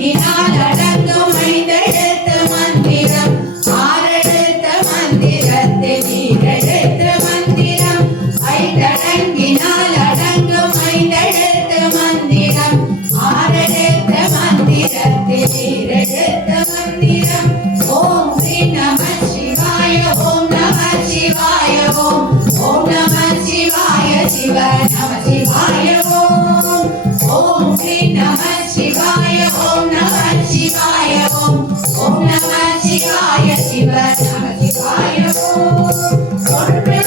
ஐந்தடங்கினாலடங்கும் ஐந்தெழுத்து மந்திரம் ஆறெழுத்து மந்திரத்தில் ஈரெழுத்து மந்திரம் ஐந்தடங்கினாலடங்கும் ஐந்தெழுத்து மந்திரம் ஆறெழுத்து மந்திரத்தில் ஈரெழுத்து மந்திரம் ஓம் ஸ்ரீ நம சிவாய ஓம் நம சிவாய ஓம் நம சிவாய சிவ நம சிவாய ஓம் ஸ்ரீ நம शिवाय ओम नमः शिवाय ओम नमः शिवाय शिव नमः शिवाय ஒன்று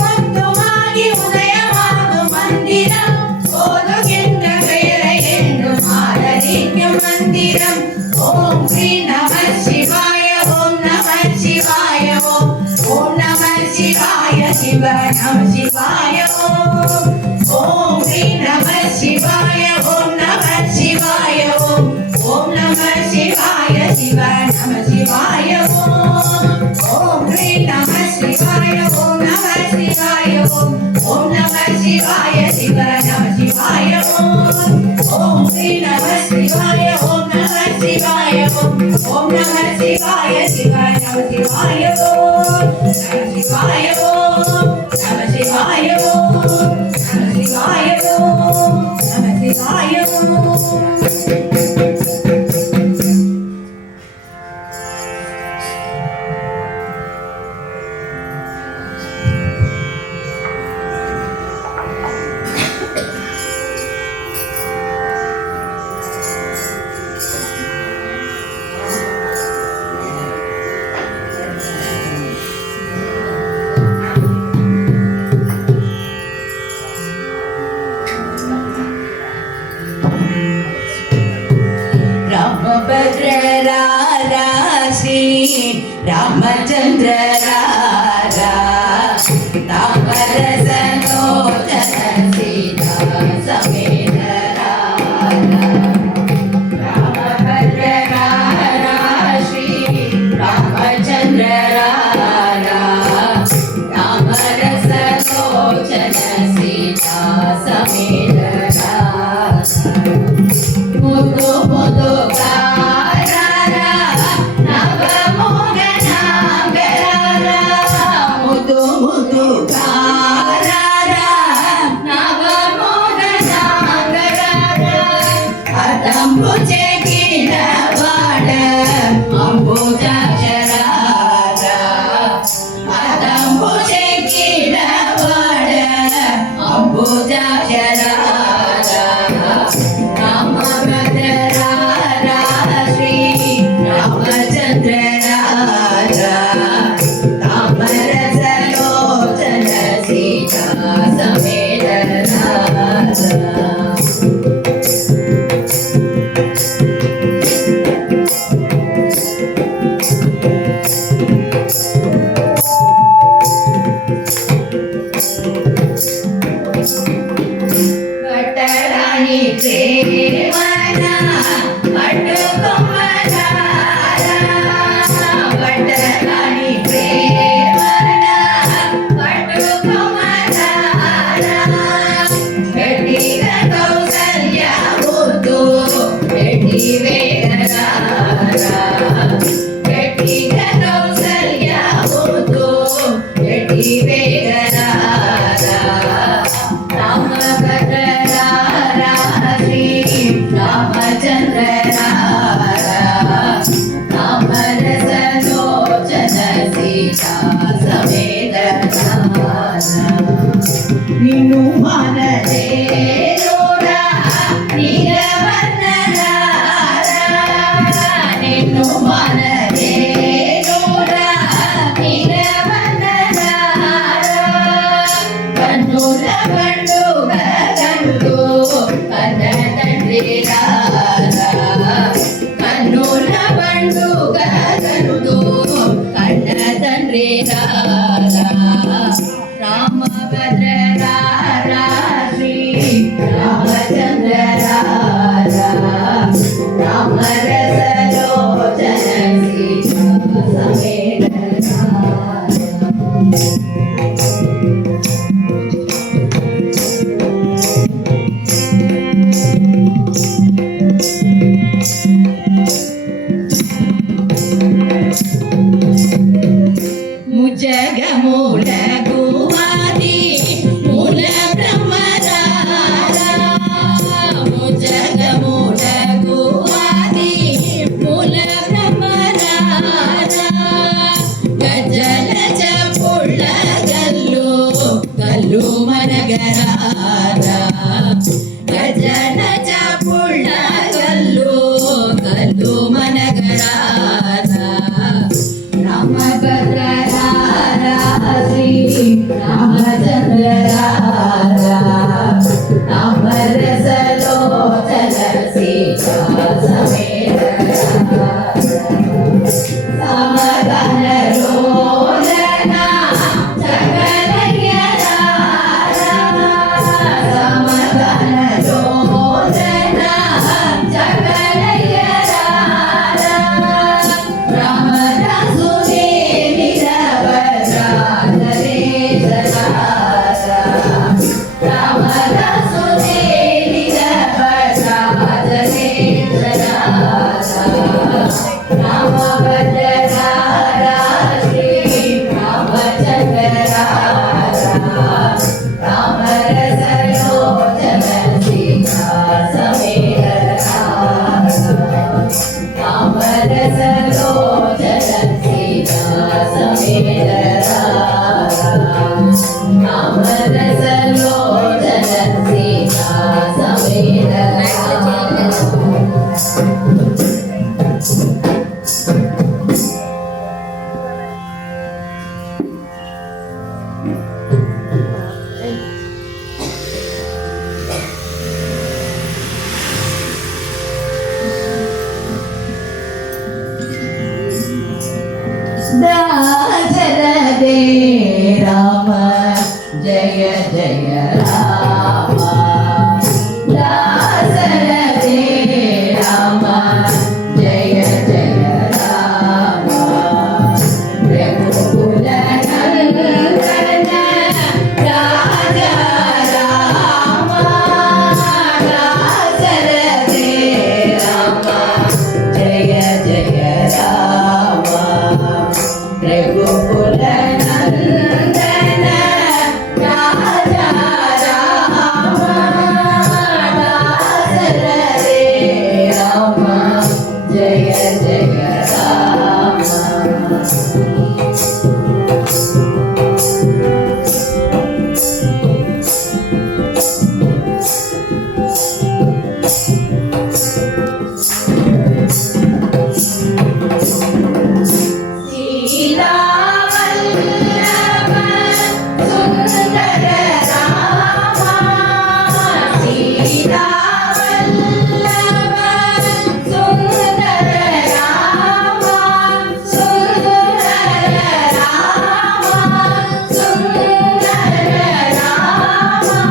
மட்டுமாகி உதயமாகும் மந்திரம் போதுகின்ற பெயரை என்னும் ஆதரிக்கும் மந்திரம் ஓம் ஸ்ரீ நம சிவாய ஓம் நம சிவாய ஓம் நம சிவாய சிவ நம சிவாய ஓம் ஸ்ரீ நம சிவாய ஓம் நம शिवाय ओम नमः शिवाय शिव नमः शिवाय ओम श्री नमः शिवाय ओम नमः शिवाय ओम नमः शिवाय शिव नमः शिवाय ओम श्री नमः शिवाय ओम नमः शिवाय ओम नमः शिवाय शिव नमः शिवाय नमः शिवाय नमः शिवाय नमः शिवाय नमः शिवाय रामभद्र रारा श्री रामचंद्र रारा तापर सनोचन सीता समेत रारा रामभद्र रारा श्री रामचंद्र रारा तापर सनोचन सीता समेत रारा मुदु मुदु गारारा नव मोगनागरारा मुदु मुदु गारारा नव मोगनागरारा अदंबुजे गिरवाड अंबुजाक्षरारा अदंबुजे गिरवाड अंबुजाक्षरारा रामचंद्र राजा तापर सलोचन सीता समेत राजा वटरानी प्रेमना वटुकुमरा वटरानी प्रेमना वटुकुमरा बेटीर कौसल्या मुदु बेटी वेगरारा बेटीर कौसल्या मुदु बेटी वेगरारा रामभद्र रारा श्री रामचंद्र रारा तापर सलोचन सीता समेत रारा निनु मनदे रोरा निरवनरारा निनु मनदे रोरा निरवनरारा कन्नुर पंडुग गंडु कन्न तंड्री रारा कन्नुर पंडुग दाशरथे राम जय जय राम दाशरथे राम जय जय राम रघुकुल नंदन राजा राम दाशरथे राम जय जय राम रघुकुल नंदन राजा राम दाशरथे राम जय जय राम सीता वल्लभ सुंदर रामा सीता वल्लभ सुंदर रामा सुंदर रामा सुंदर रामा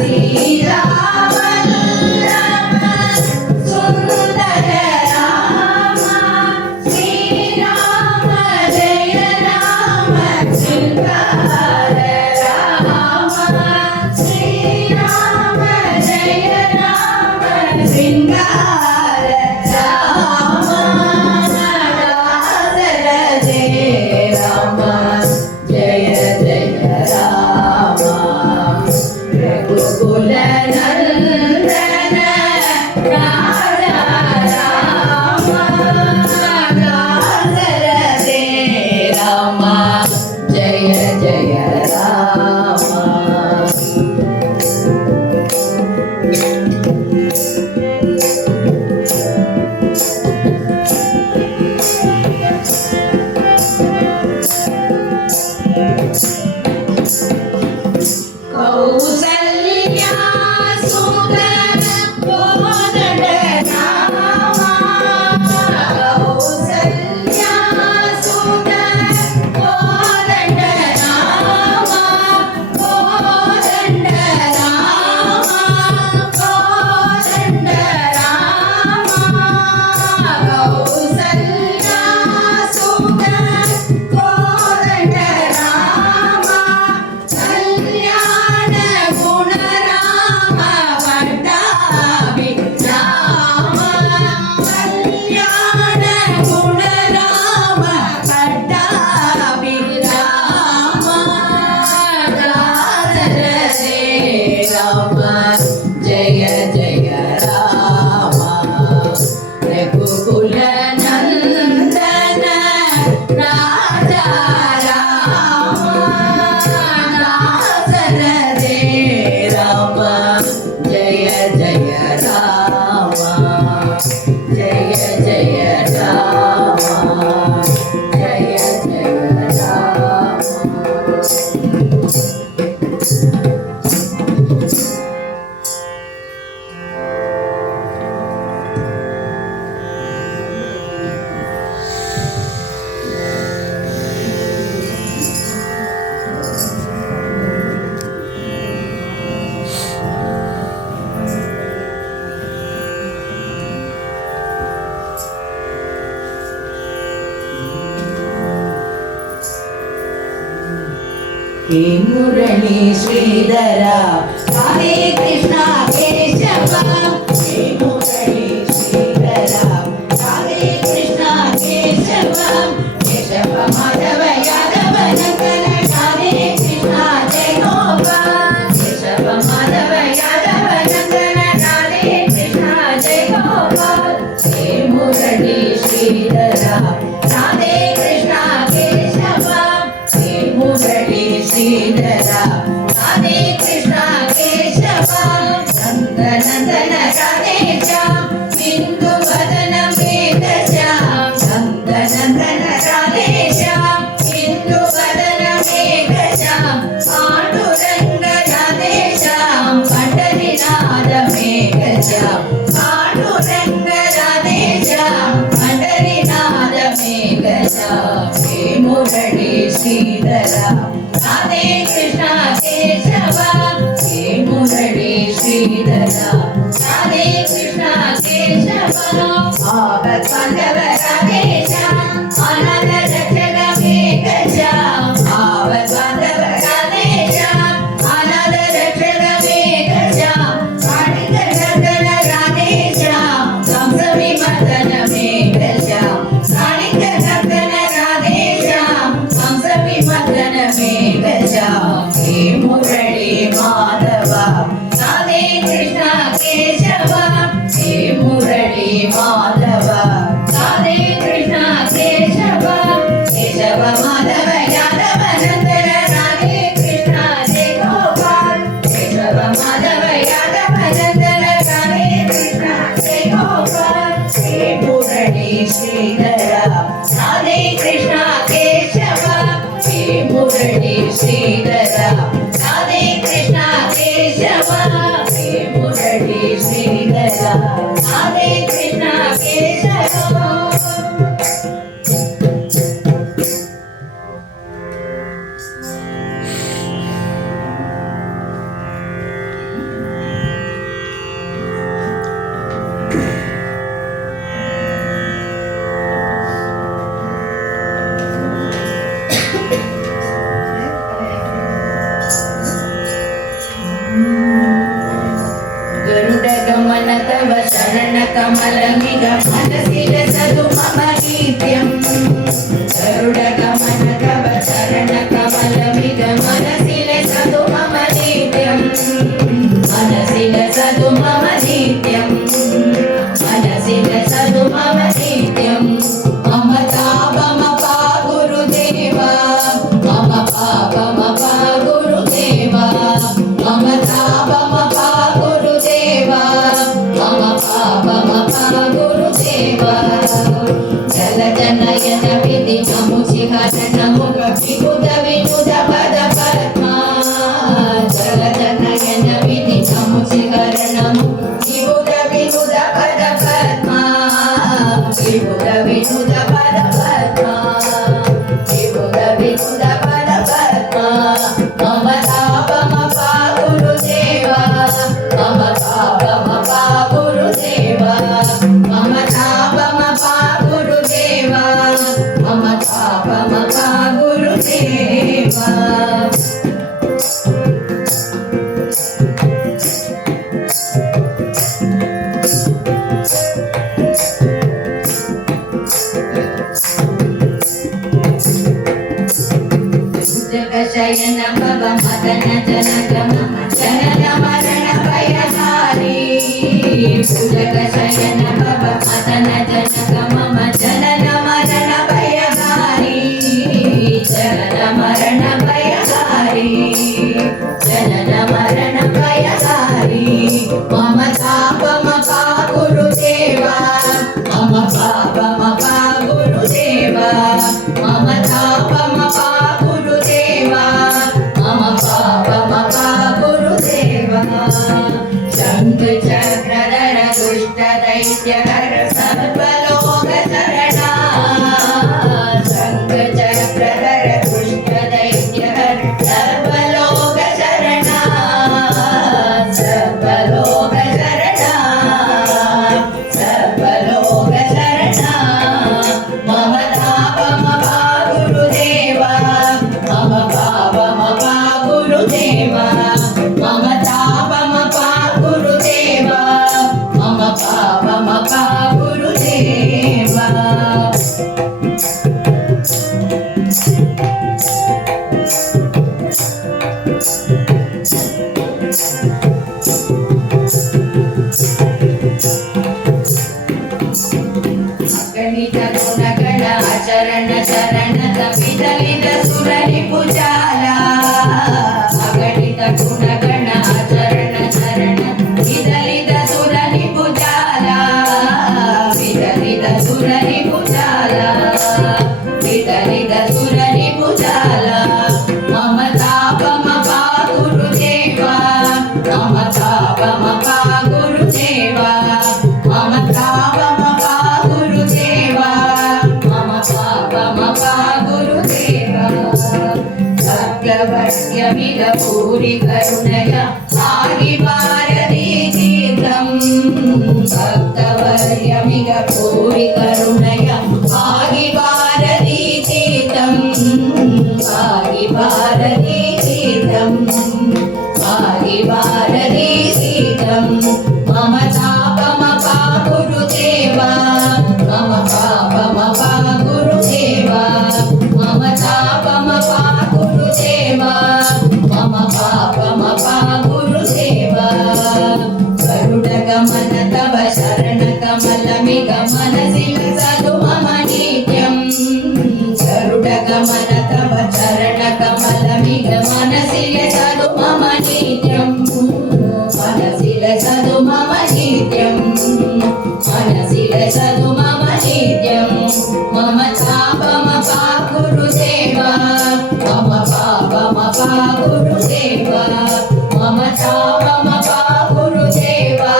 सीता वल्लभ सुंदर रामा श्री राम जय राम सिंगार राम श्री राम जय राम सिंगार राम दाशरथे राम जय जय राम रघुकुल नंदन राजा राम दाशरथे राम जय जय राम कौसल्या सुदन कोदंड रामा कौसल्या सुदन कोदंड रामा कोदंड रामा कोदंड रामा कौसल्या सुदन कोदंड रामा कल्याण गुण राम वट्टाभि राम कल्याण गुण राम वट्टाभि राम दाशरथे राम जय जय राम रघुकुल नंदन राजा राम दाशरथे राम जय जय राम जय जय राम जय जय राम हे मुरली श्रीधर हरे कृष्णा केशव हे मुरली श्रीधर हरे कृष्णा केशव केशव माधव यादव नंदन हरे कृष्णा जय गोपाल केशव माधव यादव नंदन हरे कृष्णा जय गोपाल हे मुरली श्रीधर राधे कृष्णा केशव हे मुरली श्रीधर राधे कृष्णा केशव శ్రీధర రాధే కృష్ణ కేశవ హే మురళీ శ్రీధర రాధే కృష్ణ కేశవ ఆపత్ బాంధవ రాధేశ అనాథ రక్షక మేఘజ ఆపత్ బాంధవ రాధేశ అనాథ రక్షక మేఘజ కాళిక నర్తన రాధేశ కంస విమర్దన మేఘజ కాళిక నర్తన రాధేశ కంస విమర్దన మేఘజ హే మురళీ మాధవ రాధే కృష్ణ కేశవ హే మురళీ మాధవ రాధే కృష్ణ కేశవ కేశవ మాధవ యాదవ నందన రాధే కృష్ణ జయ గోపాల్ కేశవ మాధవ యాదవ నందన రాధే కృష్ణ జయ గోపాల్ హే మురళీ శ్రీధర రాధే కృష్ణ కేశవ హే మురళీ శ్రీధర రాధే కృష్ణ కేశవ హే మురళీ శ్రీధర రాధే కృష్ణ కేశవ गरुड गमन तव शरण कमलमिग मनसिल सदु मम नित्यं गरुड गमन तव शरण कमलमिग मनसिल सदु मम नित्यं मनसिल सदु मम नित्यं मनसिल सदु मम नित्यं मम तापम पा गुरुदेवा मम पापम पा गुरुदेवा मम तापम पा गुरुदेवा मम पापम पा गुरुदेवा जलजनयन विधि नमुचि हरणमुख विबुध विनुद पद पद्मा जलजनयन विधि नमुचि हरणमुख विबुध विनुद पद पद्मा विबुध विनुद पद पद्मा विबुध विनुद पद पद्मा मम तापम पा गुरुदेवा मम पापम पा गुरुदेवा मम तापम पा गुरुदेवा मम तापम पा गुरुदेवा जगशयन भव मदन जनक मम जनन मरण भयहारी जगशयन भव मदन जनक मम जनन मरण भयहारी जनन मरण भयहारी जनन मरण भयहारी मम तापम पा गुरुदेवा मम पापम पा गुरुदेवा मम तापम पा गुरुदेवा मम पापम पा गुरुदेवा शंख चक्रधर दुष्ट दैत्य हर सर्वलोक शरणा शंख चक्रधर दुष्ट दैत्य हर सर्वलोक शरणा सर्वलोक शरणा सर्वलोक शरणा मम तापम पा गुरुदेवा मम पापम पा गुरुदेवा मम तापम पा गुरुदेवा मम पापम पा गुरुदेवा गणित गुणगण आचरण शरण विदलित सुरनि पूजाला अगणित गुणगण आचरण शरण विदलित सुरनि पूजाला विदलित सुरनि पूजाला विदलित सुरनि पूजाला मम तापम पा गुरुदेवा मम तापम पा गुरुदेवा मम तापम पा गुरुदेवा मम पापम पा गुरुदेवा மிக பூரி கருணைய ஆகி பாரதி தீர்த்தம் பக்தவர்ய மிக பூரி கருணைய ஆகி பாரதி தீர்த்தம் ஆகி பாரதி தீர்த்தம் ஆகி பாரதி தீர்த்தம் மம தாபமபா குருதேவா மம பாபமபா குருதேவா மம தாபமபா குருதேவா மம பாபமபா குருதேவா गरुडगमन तव शरणकमलमिग मनसिल सदु मम नित्यं गरुडगमन तव शरणकमलमिग मनसिल सदु मम नित्यं मनसिल सदु मम नित्यं मनसिल सदु मम नित्यं मम तापमपा गुरुदेवा मम पापमपा गुरुदेवा मम तापमपा गुरुदेवा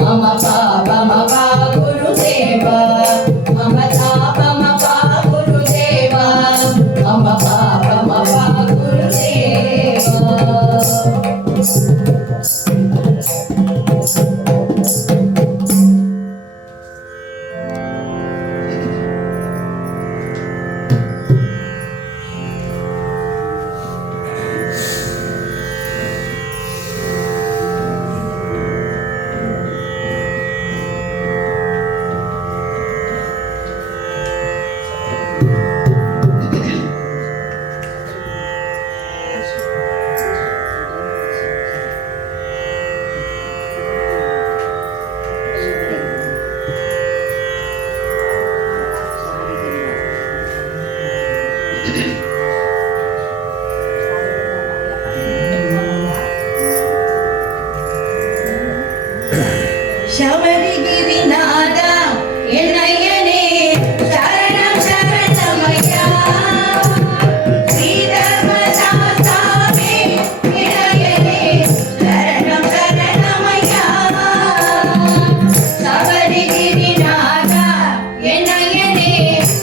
मम पापमपा गुरुदेवा मम तापमपा गुरुदेवा मम पापमपा गुरुदेवा शबरिगिरिनाथ एन्नय्यने शरणं शरणमय्या श्रीधर्मशास्तावे एन्नय्यने शरणं शरणमय्या शबरिगिरिनाथ एन्नय्यने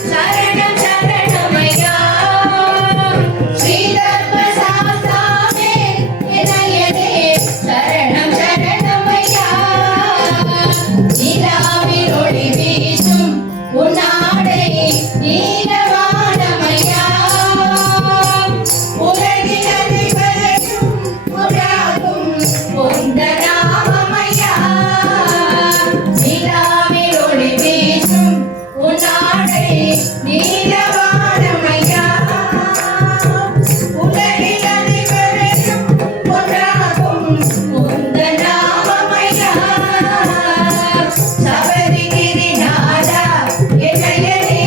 शरणं शरणमय्या श्रीधर्मशास्तावे एन्नय्यने शरणं शरणमय्या நிலாவிலொளி வீசும் உன்னாடை நீலவானமையா உலகில் அனைவரையும் உண்டாகும் உந்த நாமமையா நிலாவிலொளி வீசும் உன்னாடை நீலவானமையா உலகில் அனைவரையும் உண்டாகும் உந்த நாமமையா शबरिगिरिनाथ एन्नय्यने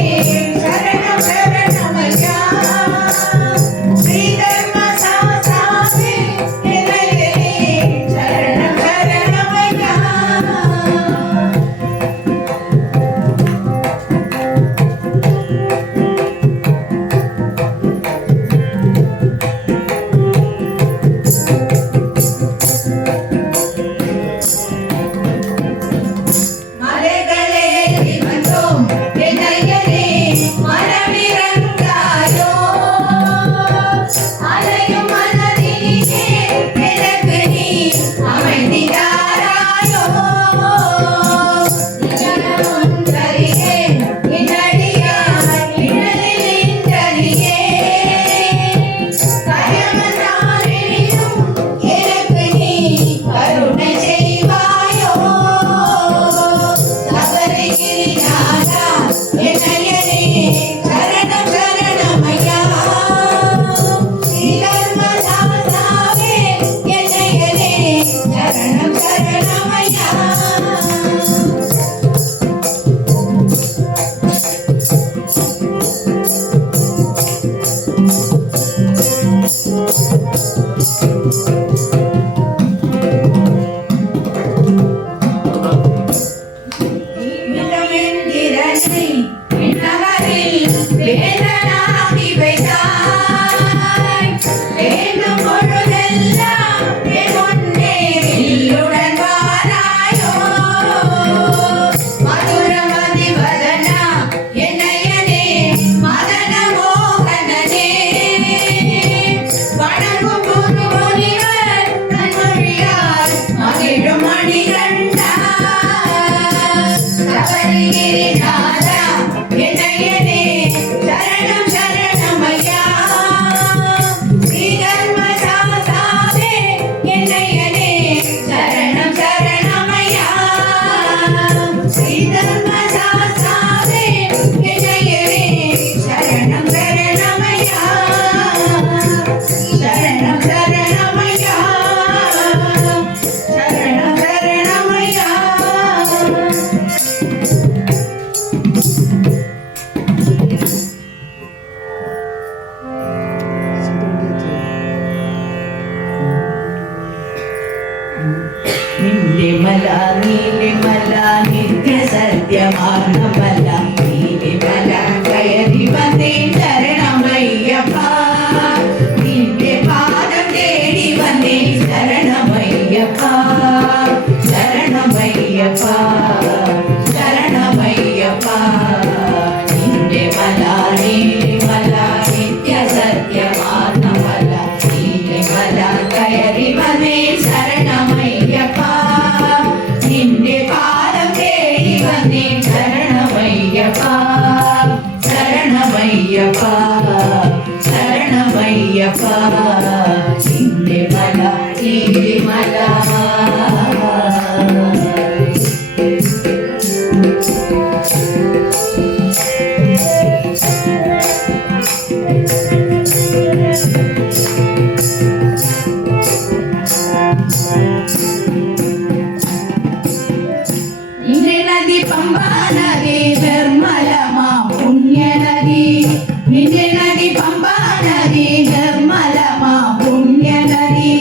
शरणं शरणमय्या श्रीधर्मशास्तावे एन्नय्यने शरणं शरणमय्या சரணமையப்பா சரணமையப்பா இந்திமலா நீலிமலா நதி பம்பா நதி நிர்மலமா புண்ணிய நதி நதி பம்பா நதி நிர்மலமா புண்ணிய நதி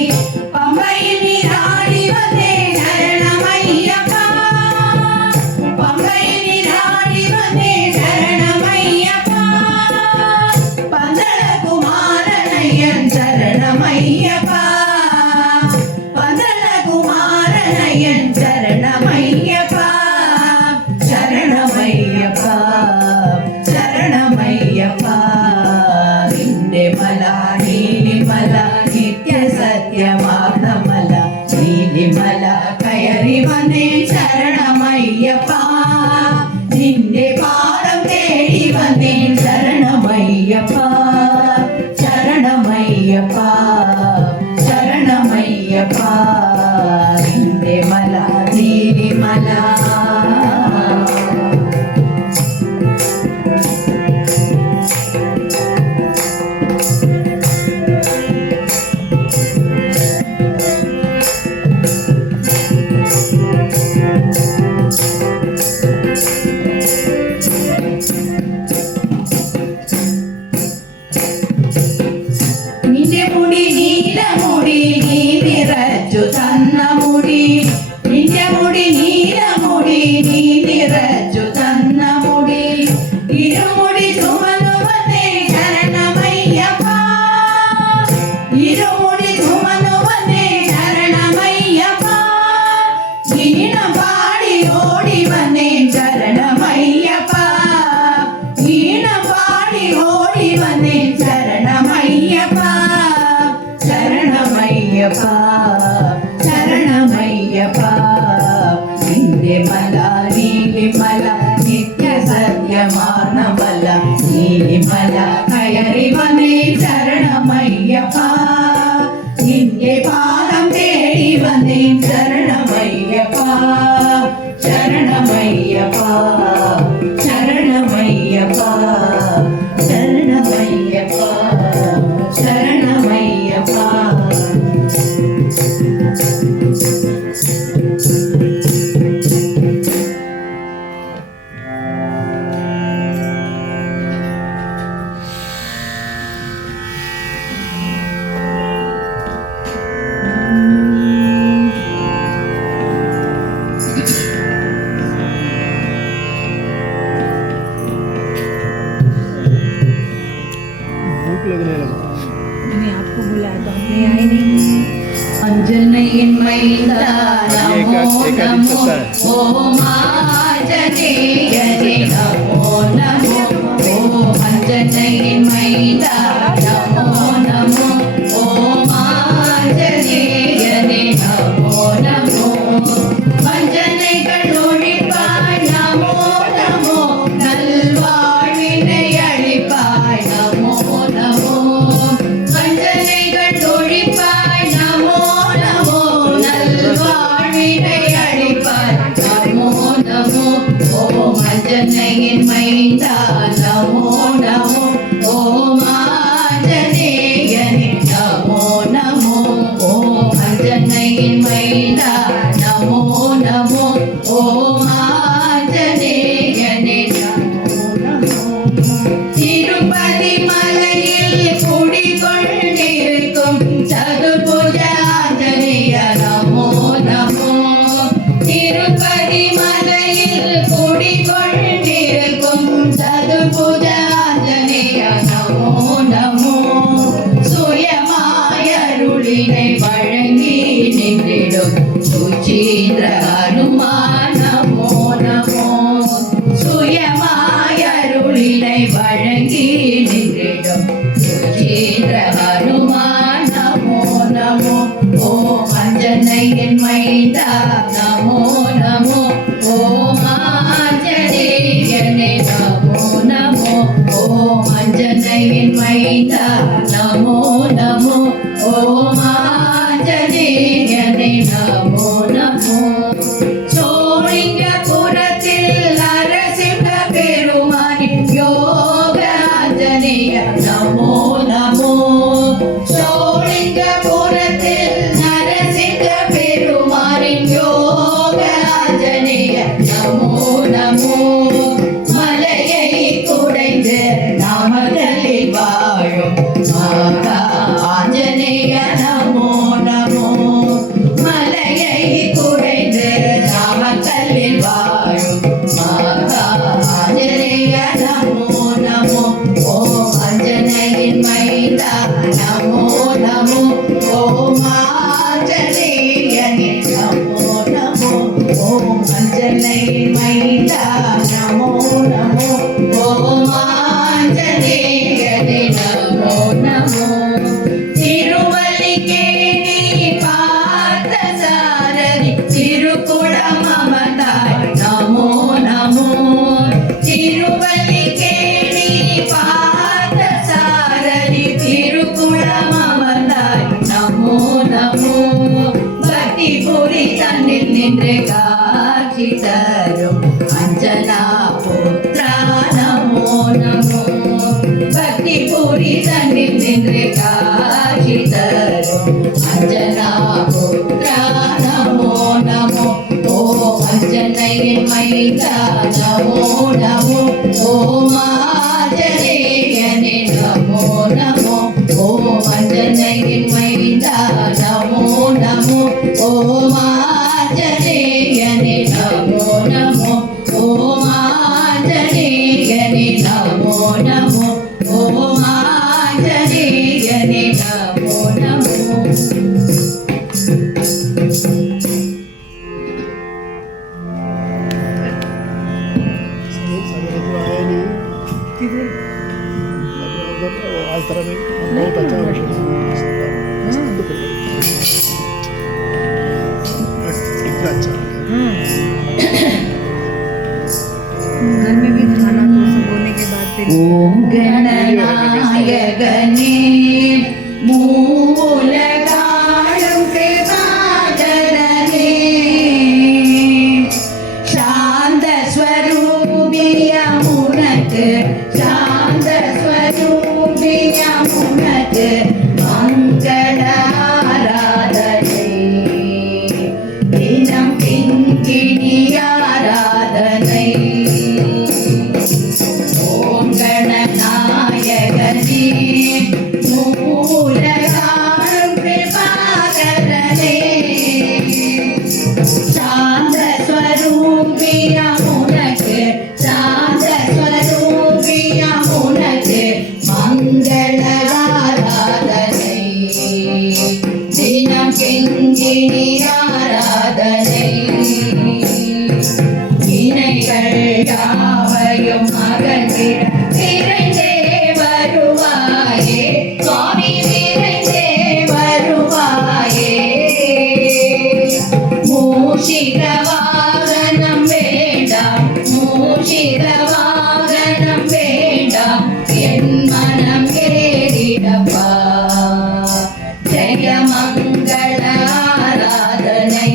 பம்பையில் நீராடி வந்தே சரணமையப்பா பம்பையில் நீராடி வந்தே சரணமையப்பா பந்தள குமாரனையன் சரணமையப்பா பந்தள குமாரனையன் சரணமையப்பா சரணமையப்பா சரணமையப்பா இந்திமலா நீலிமலா நித்ய சத்யமானமல நீலிமலா கயறி வந்தேன் சரணமையப்பா நின்றே பாதம் தேடி வந்தேன் சரணமையப்பா சரணமையப்பா சரணமையப்பா இந்திமலா நீலிமலா മുടി നീലമുടി നീ നിറച്ചു തന്ന മുടി നിന്റെ മുടി നീലമുടി നീ നിറച്ചു തന്ന മുടി ഇരുമുടി ചുമന്നു വന്നേ ശരണമയ്യപ്പ ഇരുമുടി ചുമന്നു വന്നേ ശരണമയ്യപ്പ ഈണം പാടി ഓടി വന്നേ ശരണമയ്യപ്പ ഈണം പാടി ഓടി വന്നേ ശരണമയ്യപ്പ சரணமையப்பா சரணமையப்பா இந்திமலா நீலிமலா நித்ய சத்யமானமல நீலிமலா கயறி வந்தே சரணமையப்பா நின்றே பாதம் தேடி வந்தேன் சரணமையப்பா சரணமையப்பா சரணமையப்பா சரணமையப்பா சரணமையப்பா அஞ்சனையின் மைந்தா நமோ நமோ ஓம் ஆஞ்சநேயனே நமோ நமோ ஓம் அஞ்சனையின் மைந்தா நமோ நமோ ஓம் ஆஞ்சநேயனே நமோ நமோ வஞ்சனைகள் ஒழிப்பாய் நமோ நமோ நல்வாழ்வினை அளிப்பாய் நமோ நமோ வஞ்சனைகள் ஒழிப்பாய் நமோ நமோ நல்வாழ்வினை அளிப்பாய் நமோ நமோ ஓம் அஞ்சனையின் மைந்தா நமோ நமோ ஓம் ஆஞ்சநேயனே நமோ நமோ ஓம் அஞ்சனையின் மைந்தா நமோ நமோ ஓம் ஆஞ்சநேயனே நமோ நமோ திருப்பதி மலையில் குடிகொண்டிருக்கும் சதுர்புஜ ஆஞ்சநேய நமோ நமோ திருப்பதி மலையில் குடிகொண்டிருக்கும் சதுர்புஜ ஆஞ்சநேய நமோ நமோ சுயமாயருளினை வழங்கி நின்றிடும் சுச்சீந்திர ஹனுமான் நமோ நமோ சுயமாயருளினை வழங்கி நின்றிடும் சுச்சீந்திர ஹனுமான் நமோ நமோ ஓம் அஞ்சனையின் மைந்தா நமோ நமோ ஓம் ஆஞ்சநேயனே நமோ நமோ ஓம் அஞ்சனை ஆஞ்சநேயனே நமோ நமோ திருவல்லிக்கேணி பார்த்த சாரதி திருக்குளம் அமர்ந்தாய் நமோ நமோ திருவல்லிக்கேணி பார்த்த சாரதி திருக்குளம் அமர்ந்தாய் நமோ நமோ பக்தி புரி தன்னில் நின்று காட்சி தரும் அஞ்சனா புத்ரா நமோ நமோ பக்தி புரி தன்னில் நின்று காட்சி தரும் அஞ்சனா புத்ரா நமோ நமோ ஓ அஞ்சனையின் மைந்தா நமோ நமோ ஓ ஆஞ்சநேயனே நமோ நமோ ஓ அஞ்சனையின் மைந்தா நமோ நமோ ஓ ஆஞ்சநேயனே நமோ நமோ ஓ ஆஞ்சநேயனே நமோ நமோ ஓ ஆஞ்சநேயனே நமோ நமோ आज तरह में बहुत अच्छा विषय इतना अच्छा घर में भी खाना तो सब बोलने के बाद फिर ஓம் கணநாயகனே மூலகாளும் கிருபாகரனே சாந்த ஸ்வரூபியம் உனக்கு சாந்த ஸ்வரூபியம் உனக்கு மங்கள ஆராதனை தினம் கிங்கிணி ஆராதனை ஓம் கணநாயகனே மூலகாளும் கிருபாகரனே சாந்த ஸ்வரூபியம் உனக்கு சாந்த ஸ்வரூபியம் உனக்கு மங்கள ஆராதனை தினம் கிங்கிணி ஆராதனை இணைகள் யாவையும் அகற்றிட விரைந்தே வருவாயே சுவாமி விரைந்தே வருவாயே மூஷிக வாகனம் வேண்டாம் மூஷிக வாகனம் வேண்டாம் என் மனம் கேடிடப்பா ஜெய மங்கள ஆராதனை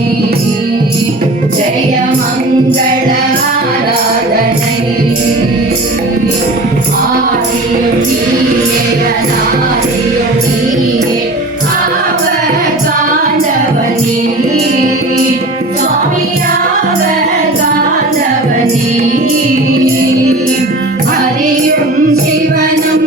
ஜெய மங்கள ஆராதனை ஆதியும் நீயே அநாதியும் நீயே ஆவ காண்டவனே சுவாமி ஆவ காண்டவனே ஹரியும் சிவனும்